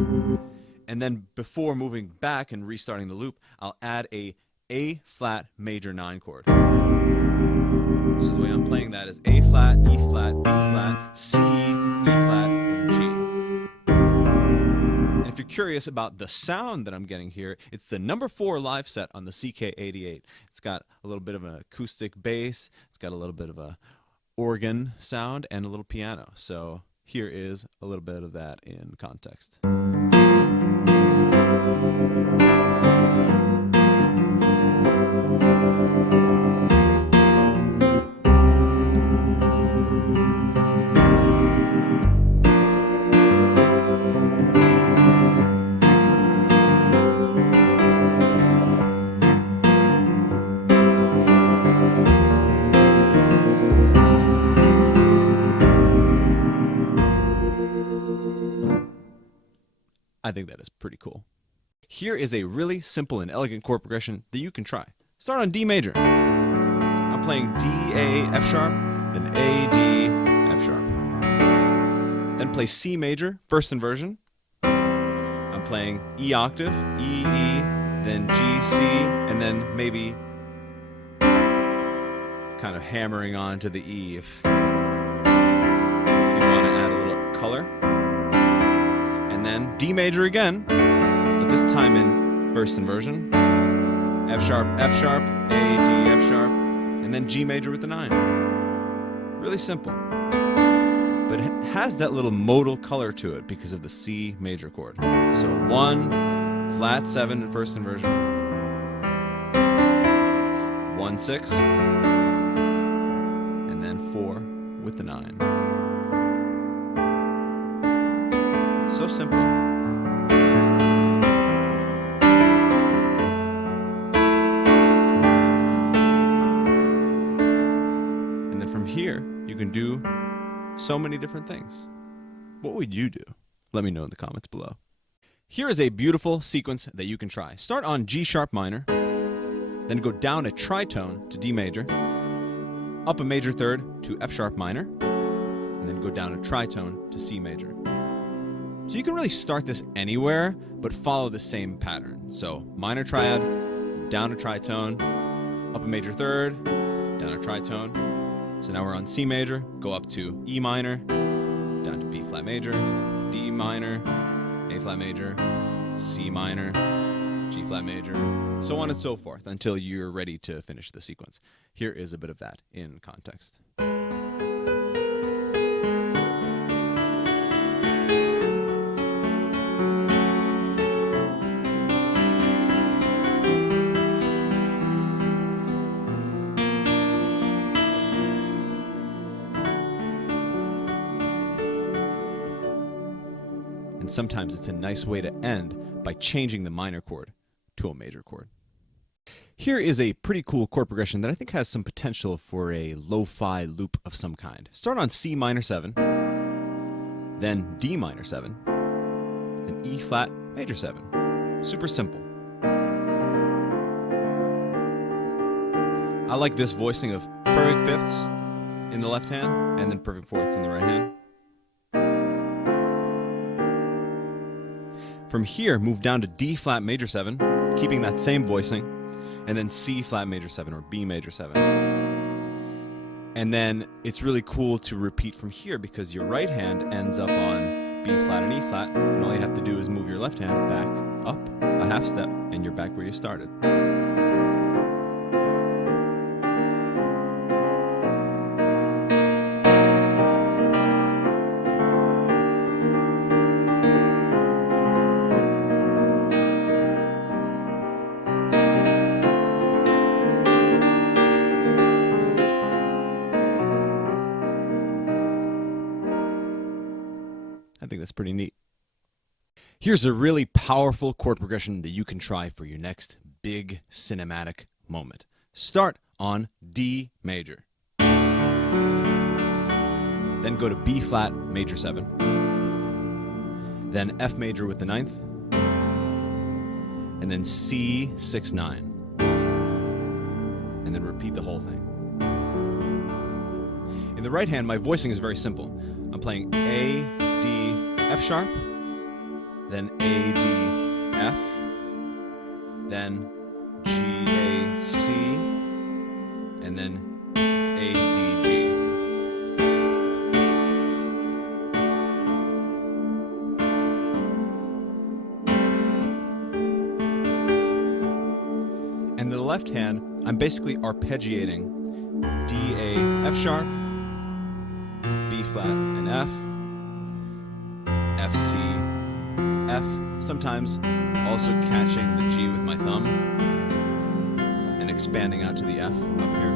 And then before moving back and restarting the loop, I'll add a A flat major 9 chord. So the way I'm playing that is A flat, E flat, B flat, C, E flat, and G. And if you're curious about the sound that I'm getting here, it's the number 4 live set on the CK88. It's got a little bit of an acoustic bass, it's got a little bit of a organ sound, and a little piano. So here is a little bit of that in context. I think that is pretty cool. Here is a really simple and elegant chord progression that you can try. Start on D major. I'm playing D, A, F sharp, then A, D, F sharp. Then play C major, first inversion. I'm playing E octave, E, E, then G, C, and then maybe kind of hammering on to the E if you want to add a little color. And then D major again, but this time in first inversion. F sharp, A, D, F sharp, and then G major with the 9. Really simple. But it has that little modal color to it because of the C major chord. So 1, flat 7 in first inversion, 1, 6, and then 4 with the 9. So simple. And then from here, you can do so many different things. What would you do? Let me know in the comments below. Here is a beautiful sequence that you can try. Start on G sharp minor, then go down a tritone to D major, up a major third to F sharp minor, and then go down a tritone to C major. So you can really start this anywhere, but follow the same pattern. So minor triad, down a tritone, up a major third, down a tritone. So now we're on C major, go up to E minor, down to B flat major, D minor, A flat major, C minor, G flat major, so on and so forth until you're ready to finish the sequence. Here is a bit of that in context. And sometimes it's a nice way to end by changing the minor chord to a major chord. Here is a pretty cool chord progression that I think has some potential for a lo-fi loop of some kind. Start on C minor 7, then D minor 7, and E flat major 7. Super simple. I like this voicing of perfect fifths in the left hand and then perfect fourths in the right hand. From here, move down to D flat major 7, keeping that same voicing, and then C flat major 7 or B major 7. And then it's really cool to repeat from here because your right hand ends up on B flat and E flat, and all you have to do is move your left hand back up a half step, and you're back where you started. I think that's pretty neat. Here's a really powerful chord progression that you can try for your next big cinematic moment. Start on D major. Then go to B flat major 7. Then F major with the 9th. And then C 6 9. And then repeat the whole thing. In the right hand, my voicing is very simple. I'm playing A, D, F sharp, then A, D, F, then G, A, C, and then A, D, G. And the left hand, I'm basically arpeggiating D, A, F sharp, B flat and F, F, C, F, sometimes also catching the G with my thumb and expanding out to the F up here,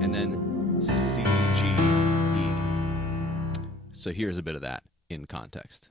and then C, G, E. So here's a bit of that in context.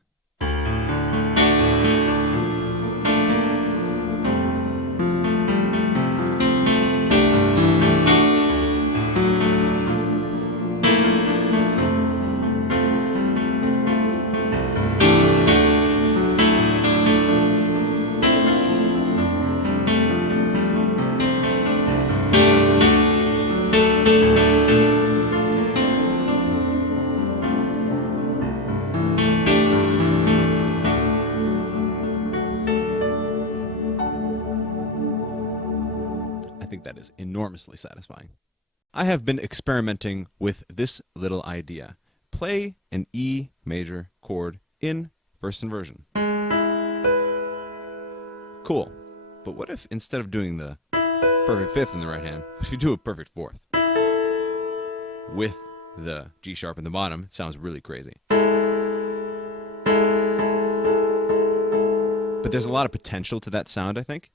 that is enormously satisfying. I have been experimenting with this little idea. Play an E major chord in first inversion. Cool. But what if instead of doing the perfect fifth in the right hand, if you do a perfect fourth with the G sharp in the bottom? It sounds really crazy. But there's a lot of potential to that sound, I think.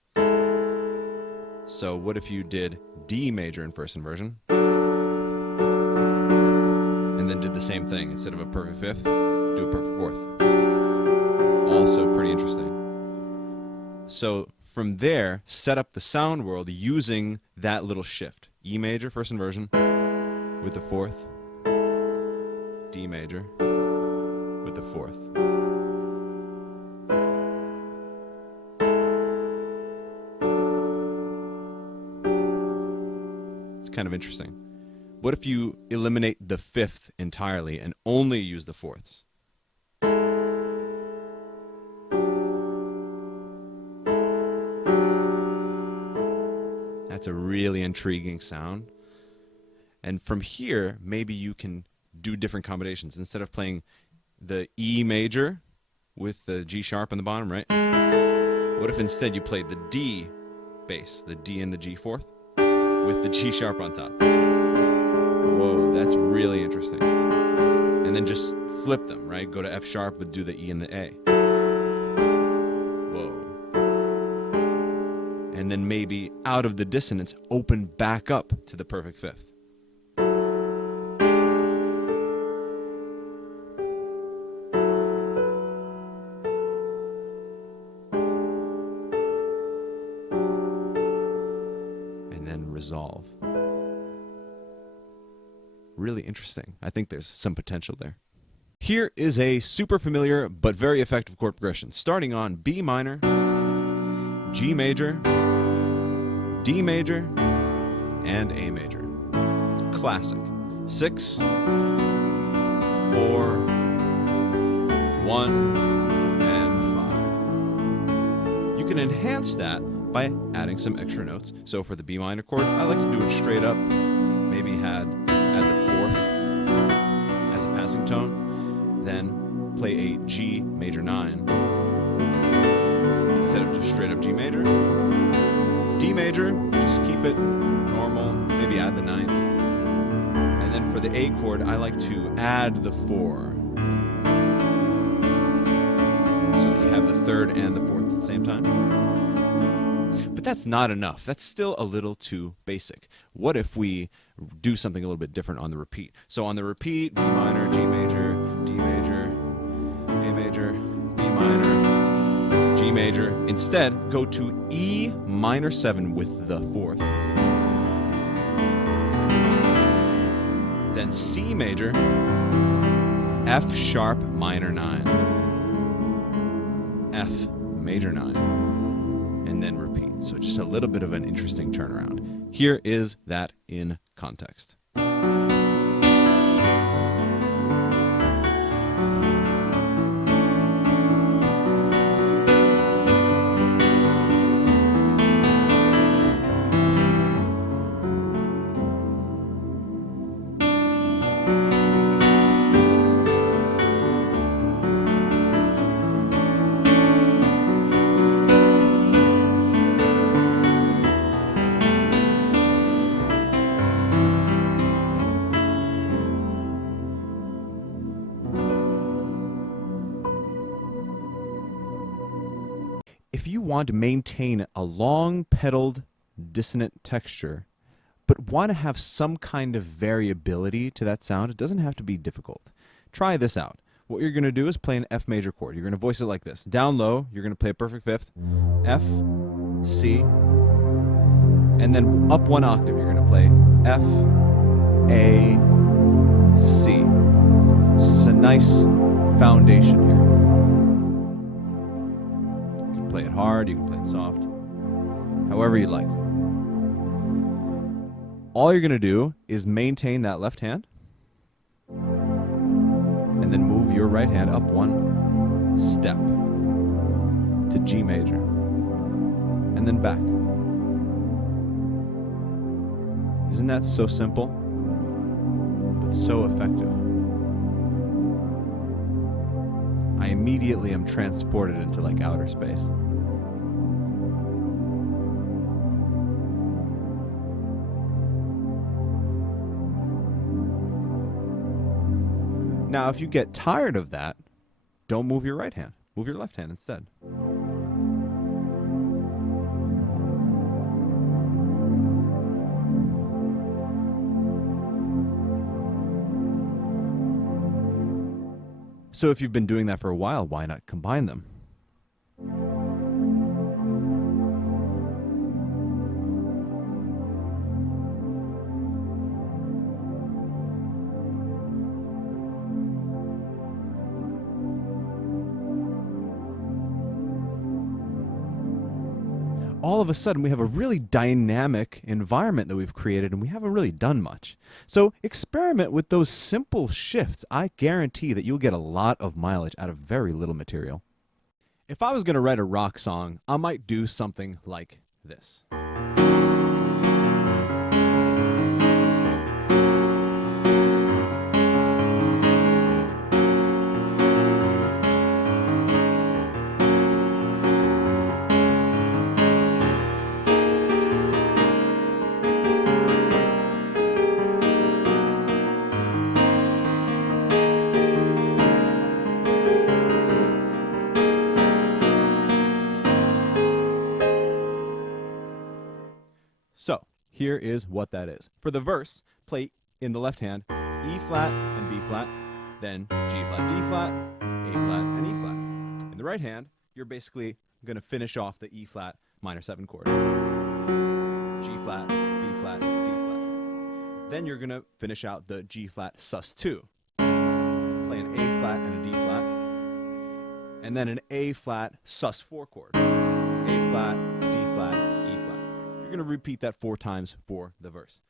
So what if you did D major in first inversion, and then did the same thing? Instead of a perfect fifth, do a perfect fourth. Also pretty interesting. So from there, set up the sound world using that little shift. E major, first inversion, with the fourth. D major, with the fourth. It's kind of interesting. What if you eliminate the fifth entirely and only use the fourths? That's a really intriguing sound. And from here, maybe you can do different combinations. Instead of playing the E major with the G sharp on the bottom, right? What if instead you played the D bass, the D and the G fourth, with the G sharp on top? Whoa, that's really interesting. And then just flip them, right? Go to F sharp, but do the E and the A. And then maybe out of the dissonance, open back up to the perfect fifth. And then resolve. Really interesting. I think there's some potential there. Here is a super familiar but very effective chord progression, starting on B minor, G major, D major, and A major. Classic. 6, 4, 1, and 5. You can enhance that by adding some extra notes. So for the B minor chord, I like to do it straight up. Maybe add the fourth as a passing tone. Then play a G major 9 instead of just straight up G major. D major, just keep it normal, maybe add the 9th. And then for the A chord, I like to add the 4. So that you have the 3rd and the 4th at the same time. But that's not enough. That's still a little too basic. What if we do something a little bit different on the repeat? So on the repeat, B minor, G major, D major, A major, B minor, G major. Instead, go to E minor 7 with the 4th. Then C major, F sharp minor 9. F major 9. And then repeat. So just a little bit of an interesting turnaround. Here is that in context. If you want to maintain a long pedaled dissonant texture, but want to have some kind of variability to that sound, it doesn't have to be difficult. Try this out. What you're going to do is play an F major chord. You're going to voice it like this. Down low, you're going to play a perfect fifth, F, C, and then up one octave, you're going to play F, A, C. It's a nice foundation here. Play it hard, you can play it soft, however you like. All you're going to do is maintain that left hand and then move your right hand up one step to G major and then back. Isn't that so simple, but so effective? I immediately am transported into like outer space. Now, if you get tired of that, don't move your right hand. Move your left hand instead. So if you've been doing that for a while, why not combine them? All of a sudden, we have a really dynamic environment that we've created, and we haven't really done much. So experiment with those simple shifts. I guarantee that you'll get a lot of mileage out of very little material. If I was going to write a rock song, I might do something like this. So here is what that is. For the verse, play in the left hand E flat and B flat, then G flat, D flat, A flat, and E flat. In the right hand, you're basically going to finish off the E flat minor 7 chord. G flat, B flat, D flat. Then you're going to finish out the G flat sus2. Play an A flat and a D flat, and then an A flat sus4 chord. A flat, D flat, E flat. You're going to repeat that 4 times for the verse.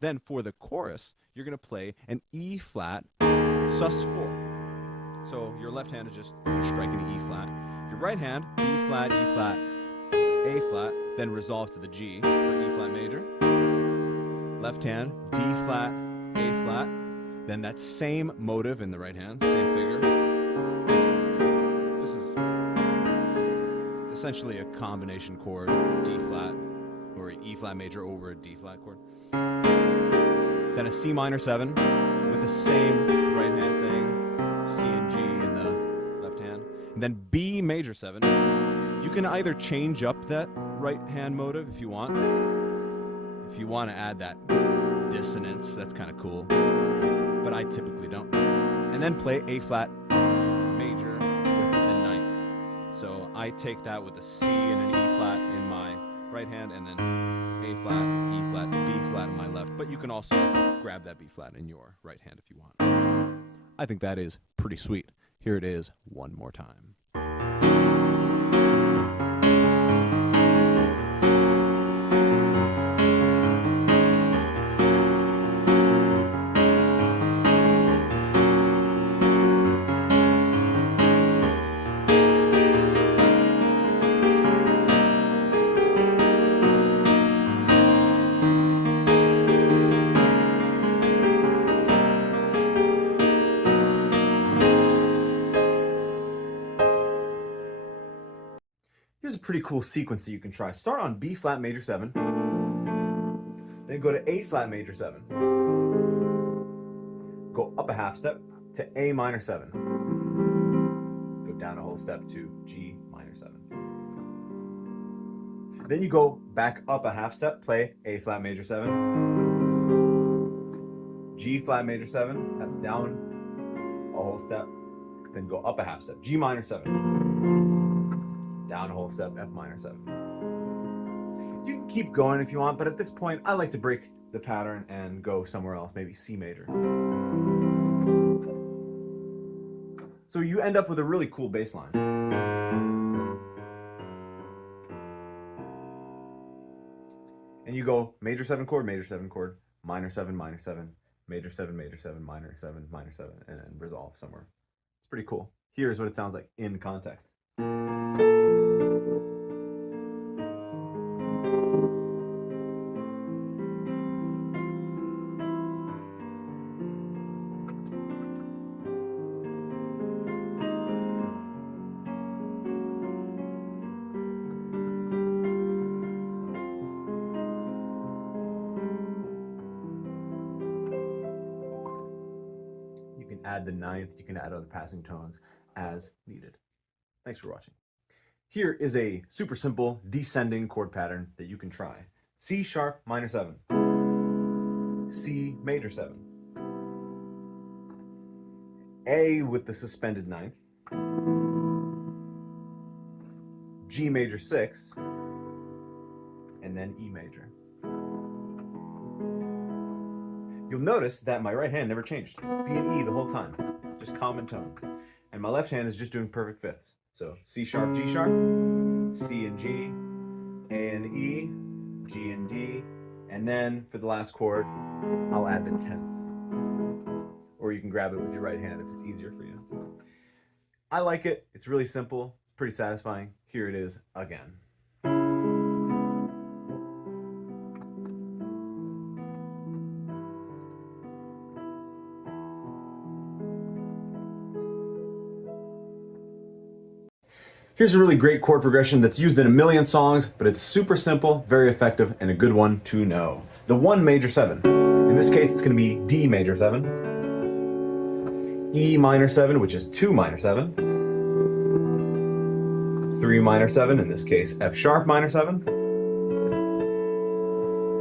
Then for the chorus, you're going to play an E flat sus4. So your left hand is just striking an E flat. Your right hand, B flat, E flat, A flat, then resolve to the G for E flat major. Left hand, D flat, A flat, then that same motive in the right hand, same figure. This is essentially a combination chord, D flat, or an E flat major over a D flat chord. Then a C minor 7 with the same right hand thing, C and G in the left hand. And then B major 7. You can either change up that right hand motive if you want. If you want to add that dissonance, that's kind of cool. But I typically don't. And then play A flat major with the 9th. So I take that with a C and an E flat in my right hand, and then A flat, E flat, B flat in my left. But you can also grab that B flat in your right hand if you want. I think that is pretty sweet. Here it is one more time. Here's a pretty cool sequence that you can try. Start on B flat major 7, then go to A flat major 7, go up a half step to A minor 7, go down a whole step to G minor 7. Then you go back up a half step, play A flat major 7, G flat major 7, that's down a whole step, then go up a half step, G minor 7. Down a whole step, F minor 7. You can keep going if you want, but at this point, I like to break the pattern and go somewhere else, maybe C major. So you end up with a really cool bass line. And you go major 7 chord, minor 7, minor 7, major 7, major 7, minor 7, minor 7, and then resolve somewhere. It's pretty cool. Here's what it sounds like in context. add the ninth, you can add other passing tones as needed. Thanks for watching. Here is a super simple descending chord pattern that you can try. C sharp minor 7, C major 7, A with the suspended ninth, G major 6, and then E major. You'll notice that my right hand never changed. B and E the whole time, just common tones. And my left hand is just doing perfect fifths. So C sharp, G sharp, C and G, A and E, G and D, and then for the last chord, I'll add the 10th. Or you can grab it with your right hand if it's easier for you. I like it. It's really simple, pretty satisfying. Here it is again. Here's a really great chord progression that's used in a million songs, but it's super simple, very effective, and a good one to know. The 1 major 7. In this case, it's going to be D major 7, E minor 7, which is 2 minor 7, 3 minor 7, in this case, F sharp minor 7,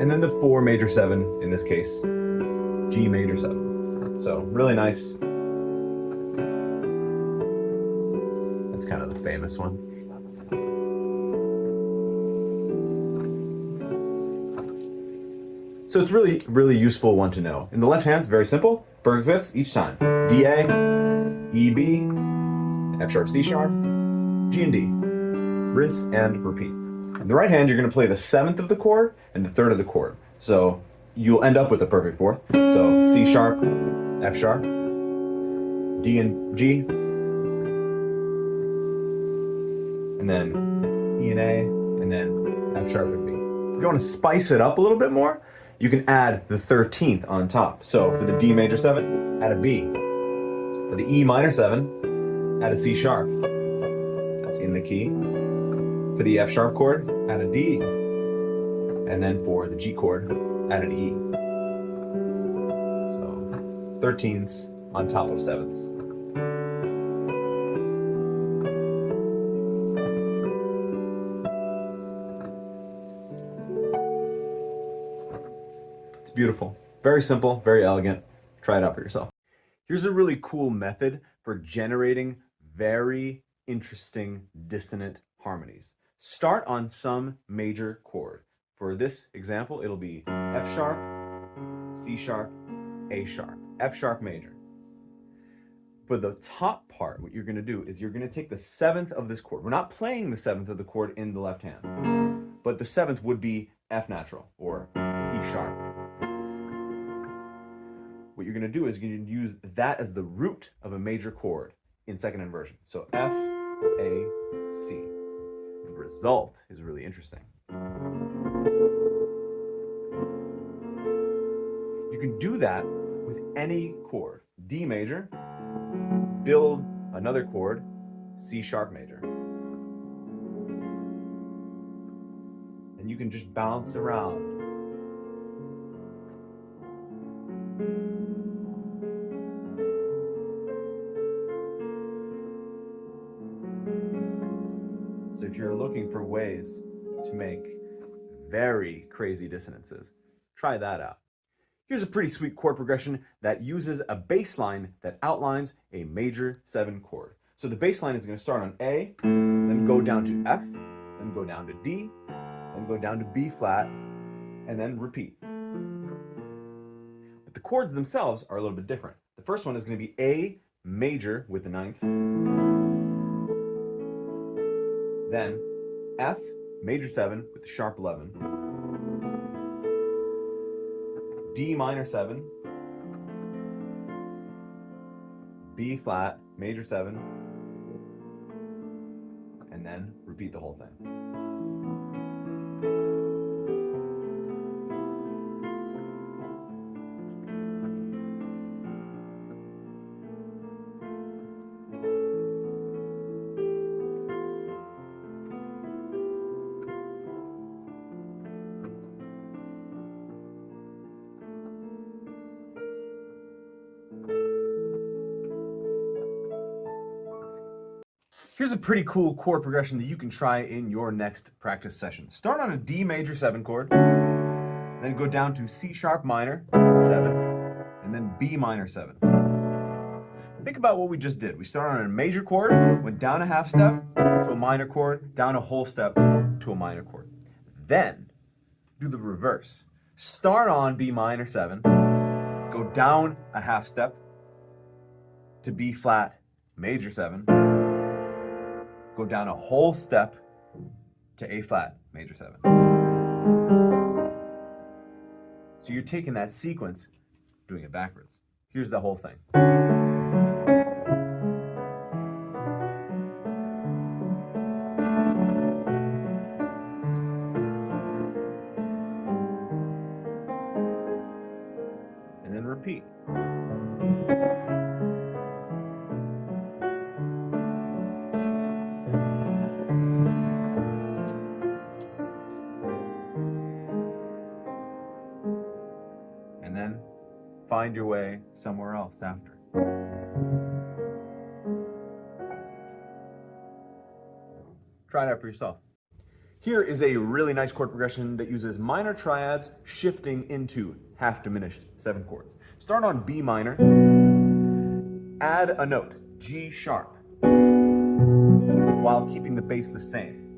and then the 4 major 7, in this case, G major 7. So really nice. That's kind of the famous one. So it's really, really useful one to know. In the left hand, it's very simple. Perfect fifths each time. D A, E B, F sharp C sharp, G and D. Rinse and repeat. In the right hand, you're going to play the 7th of the chord and the 3rd of the chord. So you'll end up with a perfect fourth. So C sharp, F sharp, D and G, and then E and A, and then F sharp and B. If you want to spice it up a little bit more, you can add the 13th on top. So for the D major 7, add a B. For the E minor 7, add a C sharp. That's in the key. For the F sharp chord, add a D. And then for the G chord, add an E. So 13ths on top of 7ths. Beautiful. Very simple, very elegant. Try it out for yourself. Here's a really cool method for generating very interesting dissonant harmonies. Start on some major chord. For this example, it'll be F sharp, C sharp, A sharp, F sharp major. For the top part, what you're going to do is you're going to take the 7th of this chord. We're not playing the 7th of the chord in the left hand, but the 7th would be F natural or E sharp. What you're going to do is you're going to use that as the root of a major chord in second inversion. So F, A, C. The result is really interesting. You can do that with any chord. D major, build another chord, C sharp major. And you can just bounce around. So if you're looking for ways to make very crazy dissonances, try that out. Here's a pretty sweet chord progression that uses a bass line that outlines a major 7 chord. So the bass line is going to start on A, then go down to F, then go down to D, then go down to B flat, and then repeat. But the chords themselves are a little bit different. The first one is going to be A major with the 9th, then F major 7 with the sharp 11, D minor 7, B flat major 7, and then repeat the whole thing. Here's a pretty cool chord progression that you can try in your next practice session. Start on a D major 7 chord, then go down to C sharp minor 7, and then B minor 7. Think about what we just did. We started on a major chord, went down a half step to a minor chord, down a whole step to a minor chord. Then do the reverse. Start on B minor 7, go down a half step to B flat major 7, go down a whole step to A flat major 7. So you're taking that sequence, doing it backwards. Here's the whole thing. And then repeat. And then find your way somewhere else after. Try it out for yourself. Here is a really nice chord progression that uses minor triads shifting into half diminished 7 chords. Start on B minor, add a note, G sharp, while keeping the bass the same,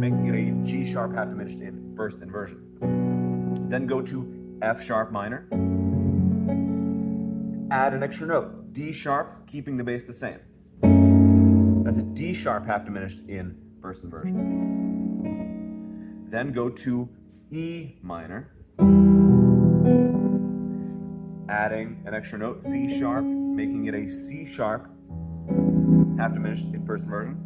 making it a G sharp half diminished in first inversion. Then go to F sharp minor, add an extra note, D sharp, keeping the bass the same. That's a D sharp half diminished in first inversion. Then go to E minor, adding an extra note, C sharp, making it a C sharp half diminished in first inversion.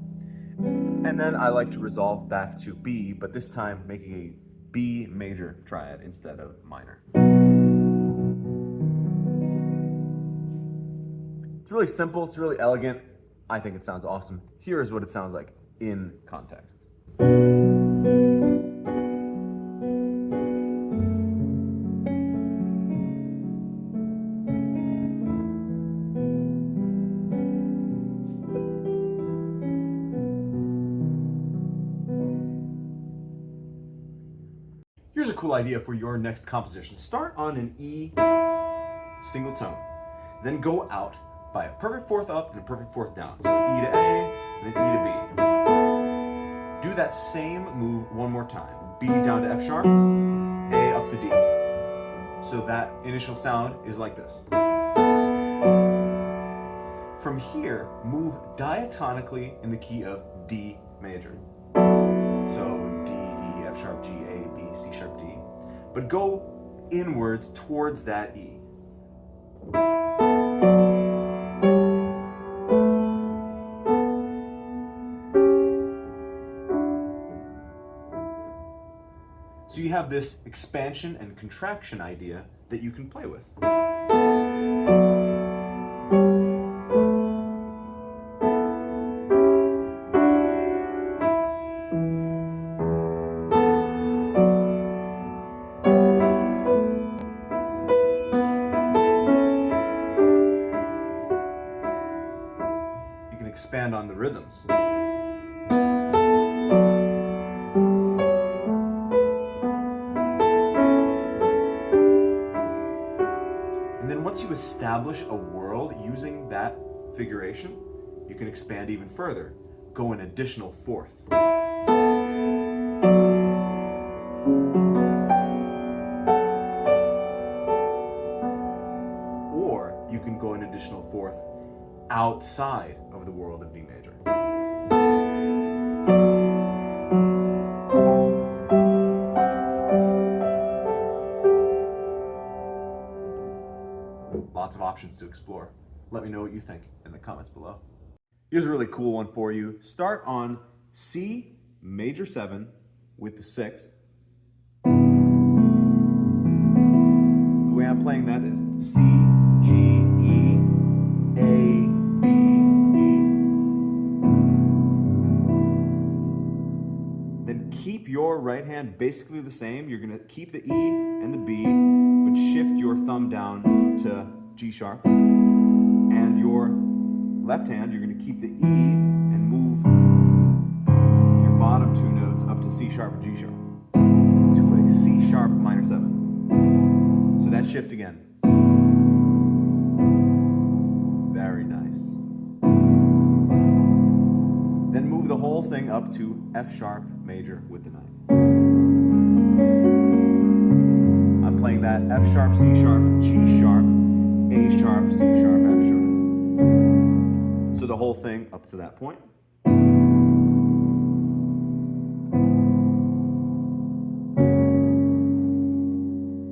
And then I like to resolve back to B, but this time making a B major triad instead of minor. It's really simple, it's really elegant. I think it sounds awesome. Here is what it sounds like in context. Here's a cool idea for your next composition. Start on an E single tone, then go out by a perfect fourth up and a perfect fourth down. So E to A, and then E to B. Do that same move one more time. B down to F sharp, A up to D. So that initial sound is like this. From here, move diatonically in the key of D major. So D, E, F sharp, G, A, B, C sharp, D. But go inwards towards that E. So you have this expansion and contraction idea that you can play with. You can expand on the rhythms. Once you establish a world using that figuration, you can expand even further. Go an additional fourth. Or you can go an additional fourth outside of the world of D major. Lots of options to explore. Let me know what you think in the comments below. Here's a really cool one for you. Start on C major 7 with the 6th. The way I'm playing that is C, G, E, A, B, E. Then keep your right hand basically the same. You're going to keep the E and the B, but shift your thumb down to G sharp, and your left hand, you're going to keep the E and move your bottom two notes up to C sharp and G sharp, to a C sharp minor 7. So that shift again. Very nice. Then move the whole thing up to F sharp major with the 9th. I'm playing that F sharp, C sharp, G sharp, A sharp, C sharp, F sharp. So the whole thing up to that point.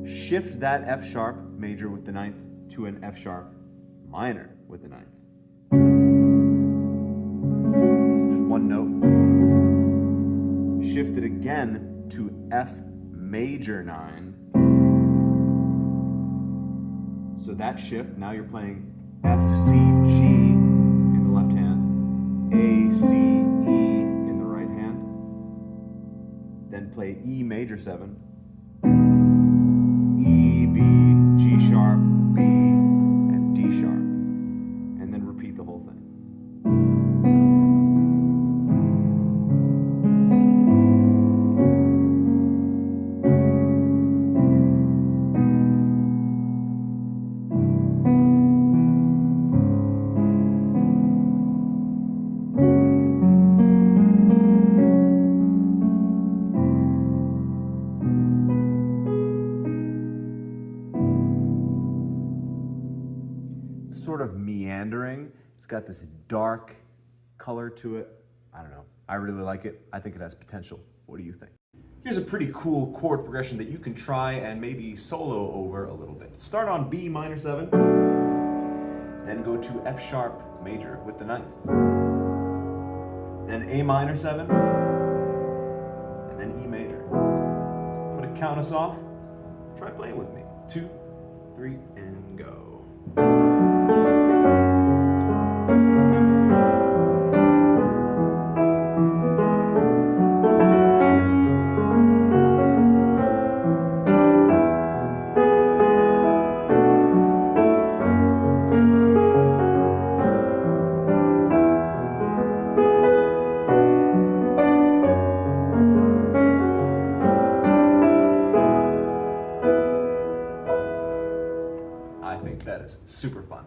Shift that F sharp major with the 9th to an F sharp minor with the 9th. So just one note. Shift it again to F major 9. So that shift, now you're playing F, C, G in the left hand, A, C, E in the right hand, then play E major 7, E, B, G sharp, B, and D sharp, and then repeat the whole thing. Sort of meandering. It's got this dark color to it. I don't know. I really like it. I think it has potential. What do you think? Here's a pretty cool chord progression that you can try and maybe solo over a little bit. Start on B minor 7, then go to F sharp major with the 9th, then A minor 7, and then E major. I'm going to count us off. Try playing with me. 2, 3, and go. I think that is super fun.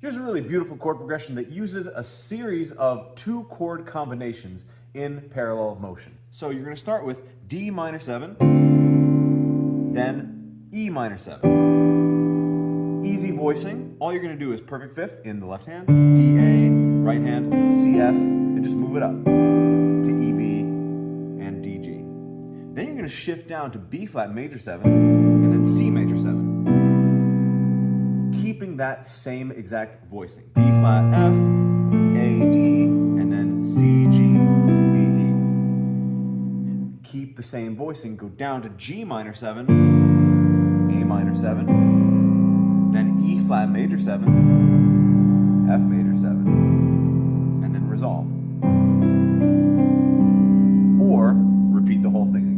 Here's a really beautiful chord progression that uses a series of 2 chord combinations in parallel motion. So you're going to start with D minor 7, then E minor 7. Easy voicing. All you're going to do is perfect fifth in the left hand, D, A, right hand, C, F, and just move it up to E, B, and D, G. Then you're going to shift down to B flat major 7, and then C major 7. Keeping that same exact voicing. B flat F, A, D, and then C, G, B, E. Keep the same voicing, go down to G minor 7, A minor 7, then E flat major 7, F major 7, and then resolve. Or repeat the whole thing again.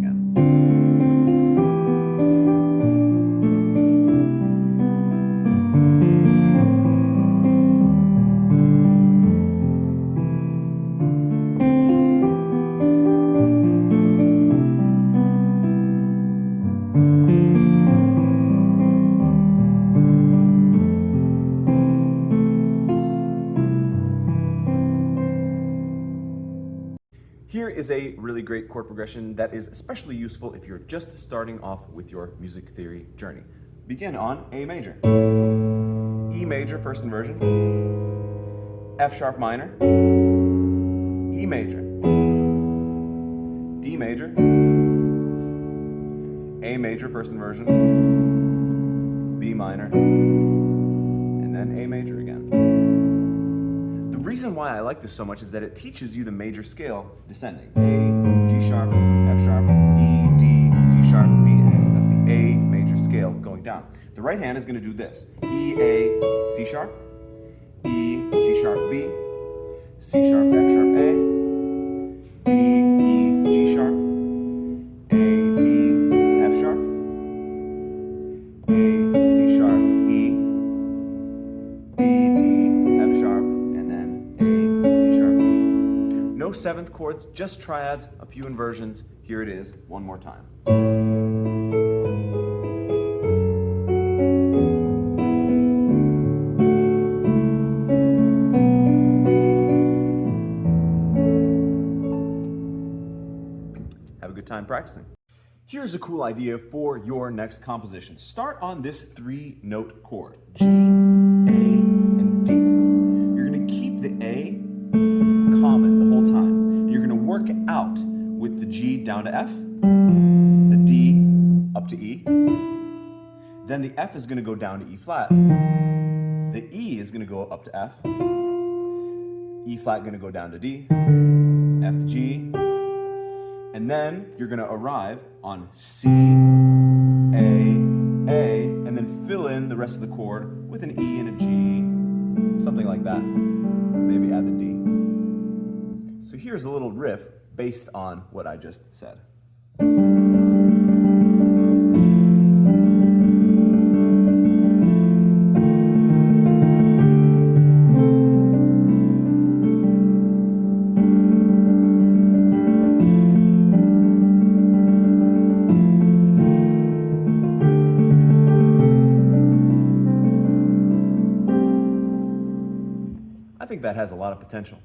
Here is a really great chord progression that is especially useful if you're just starting off with your music theory journey. Begin on A major, E major first inversion, F sharp minor, E major, D major, A major first inversion, B minor, and then A major again. The reason why I like this so much is that it teaches you the major scale descending. A, G sharp, F sharp, E, D, C sharp, B, A. That's the A major scale going down. The right hand is going to do this. E, A, C sharp, E, G sharp, B, C sharp, F sharp, A, B, E, G sharp, A, D, F sharp, A, C sharp, E, B, D, F sharp, and then chords, just triads, a few inversions. Here it is, one more time. Have a good time practicing. Here's a cool idea for your next composition. Start on this 3-note chord, G, A, and D. You're going to keep the A common the whole time. You're going to work out with the G down to F, the D up to E. Then the F is going to go down to E flat. The E is going to go up to F. E flat going to go down to D. F to G. And then you're going to arrive on C, A, and then fill in the rest of the chord with an E and a G, something like that. Maybe add the D. So here's a little riff based on what I just said. I think that has a lot of potential.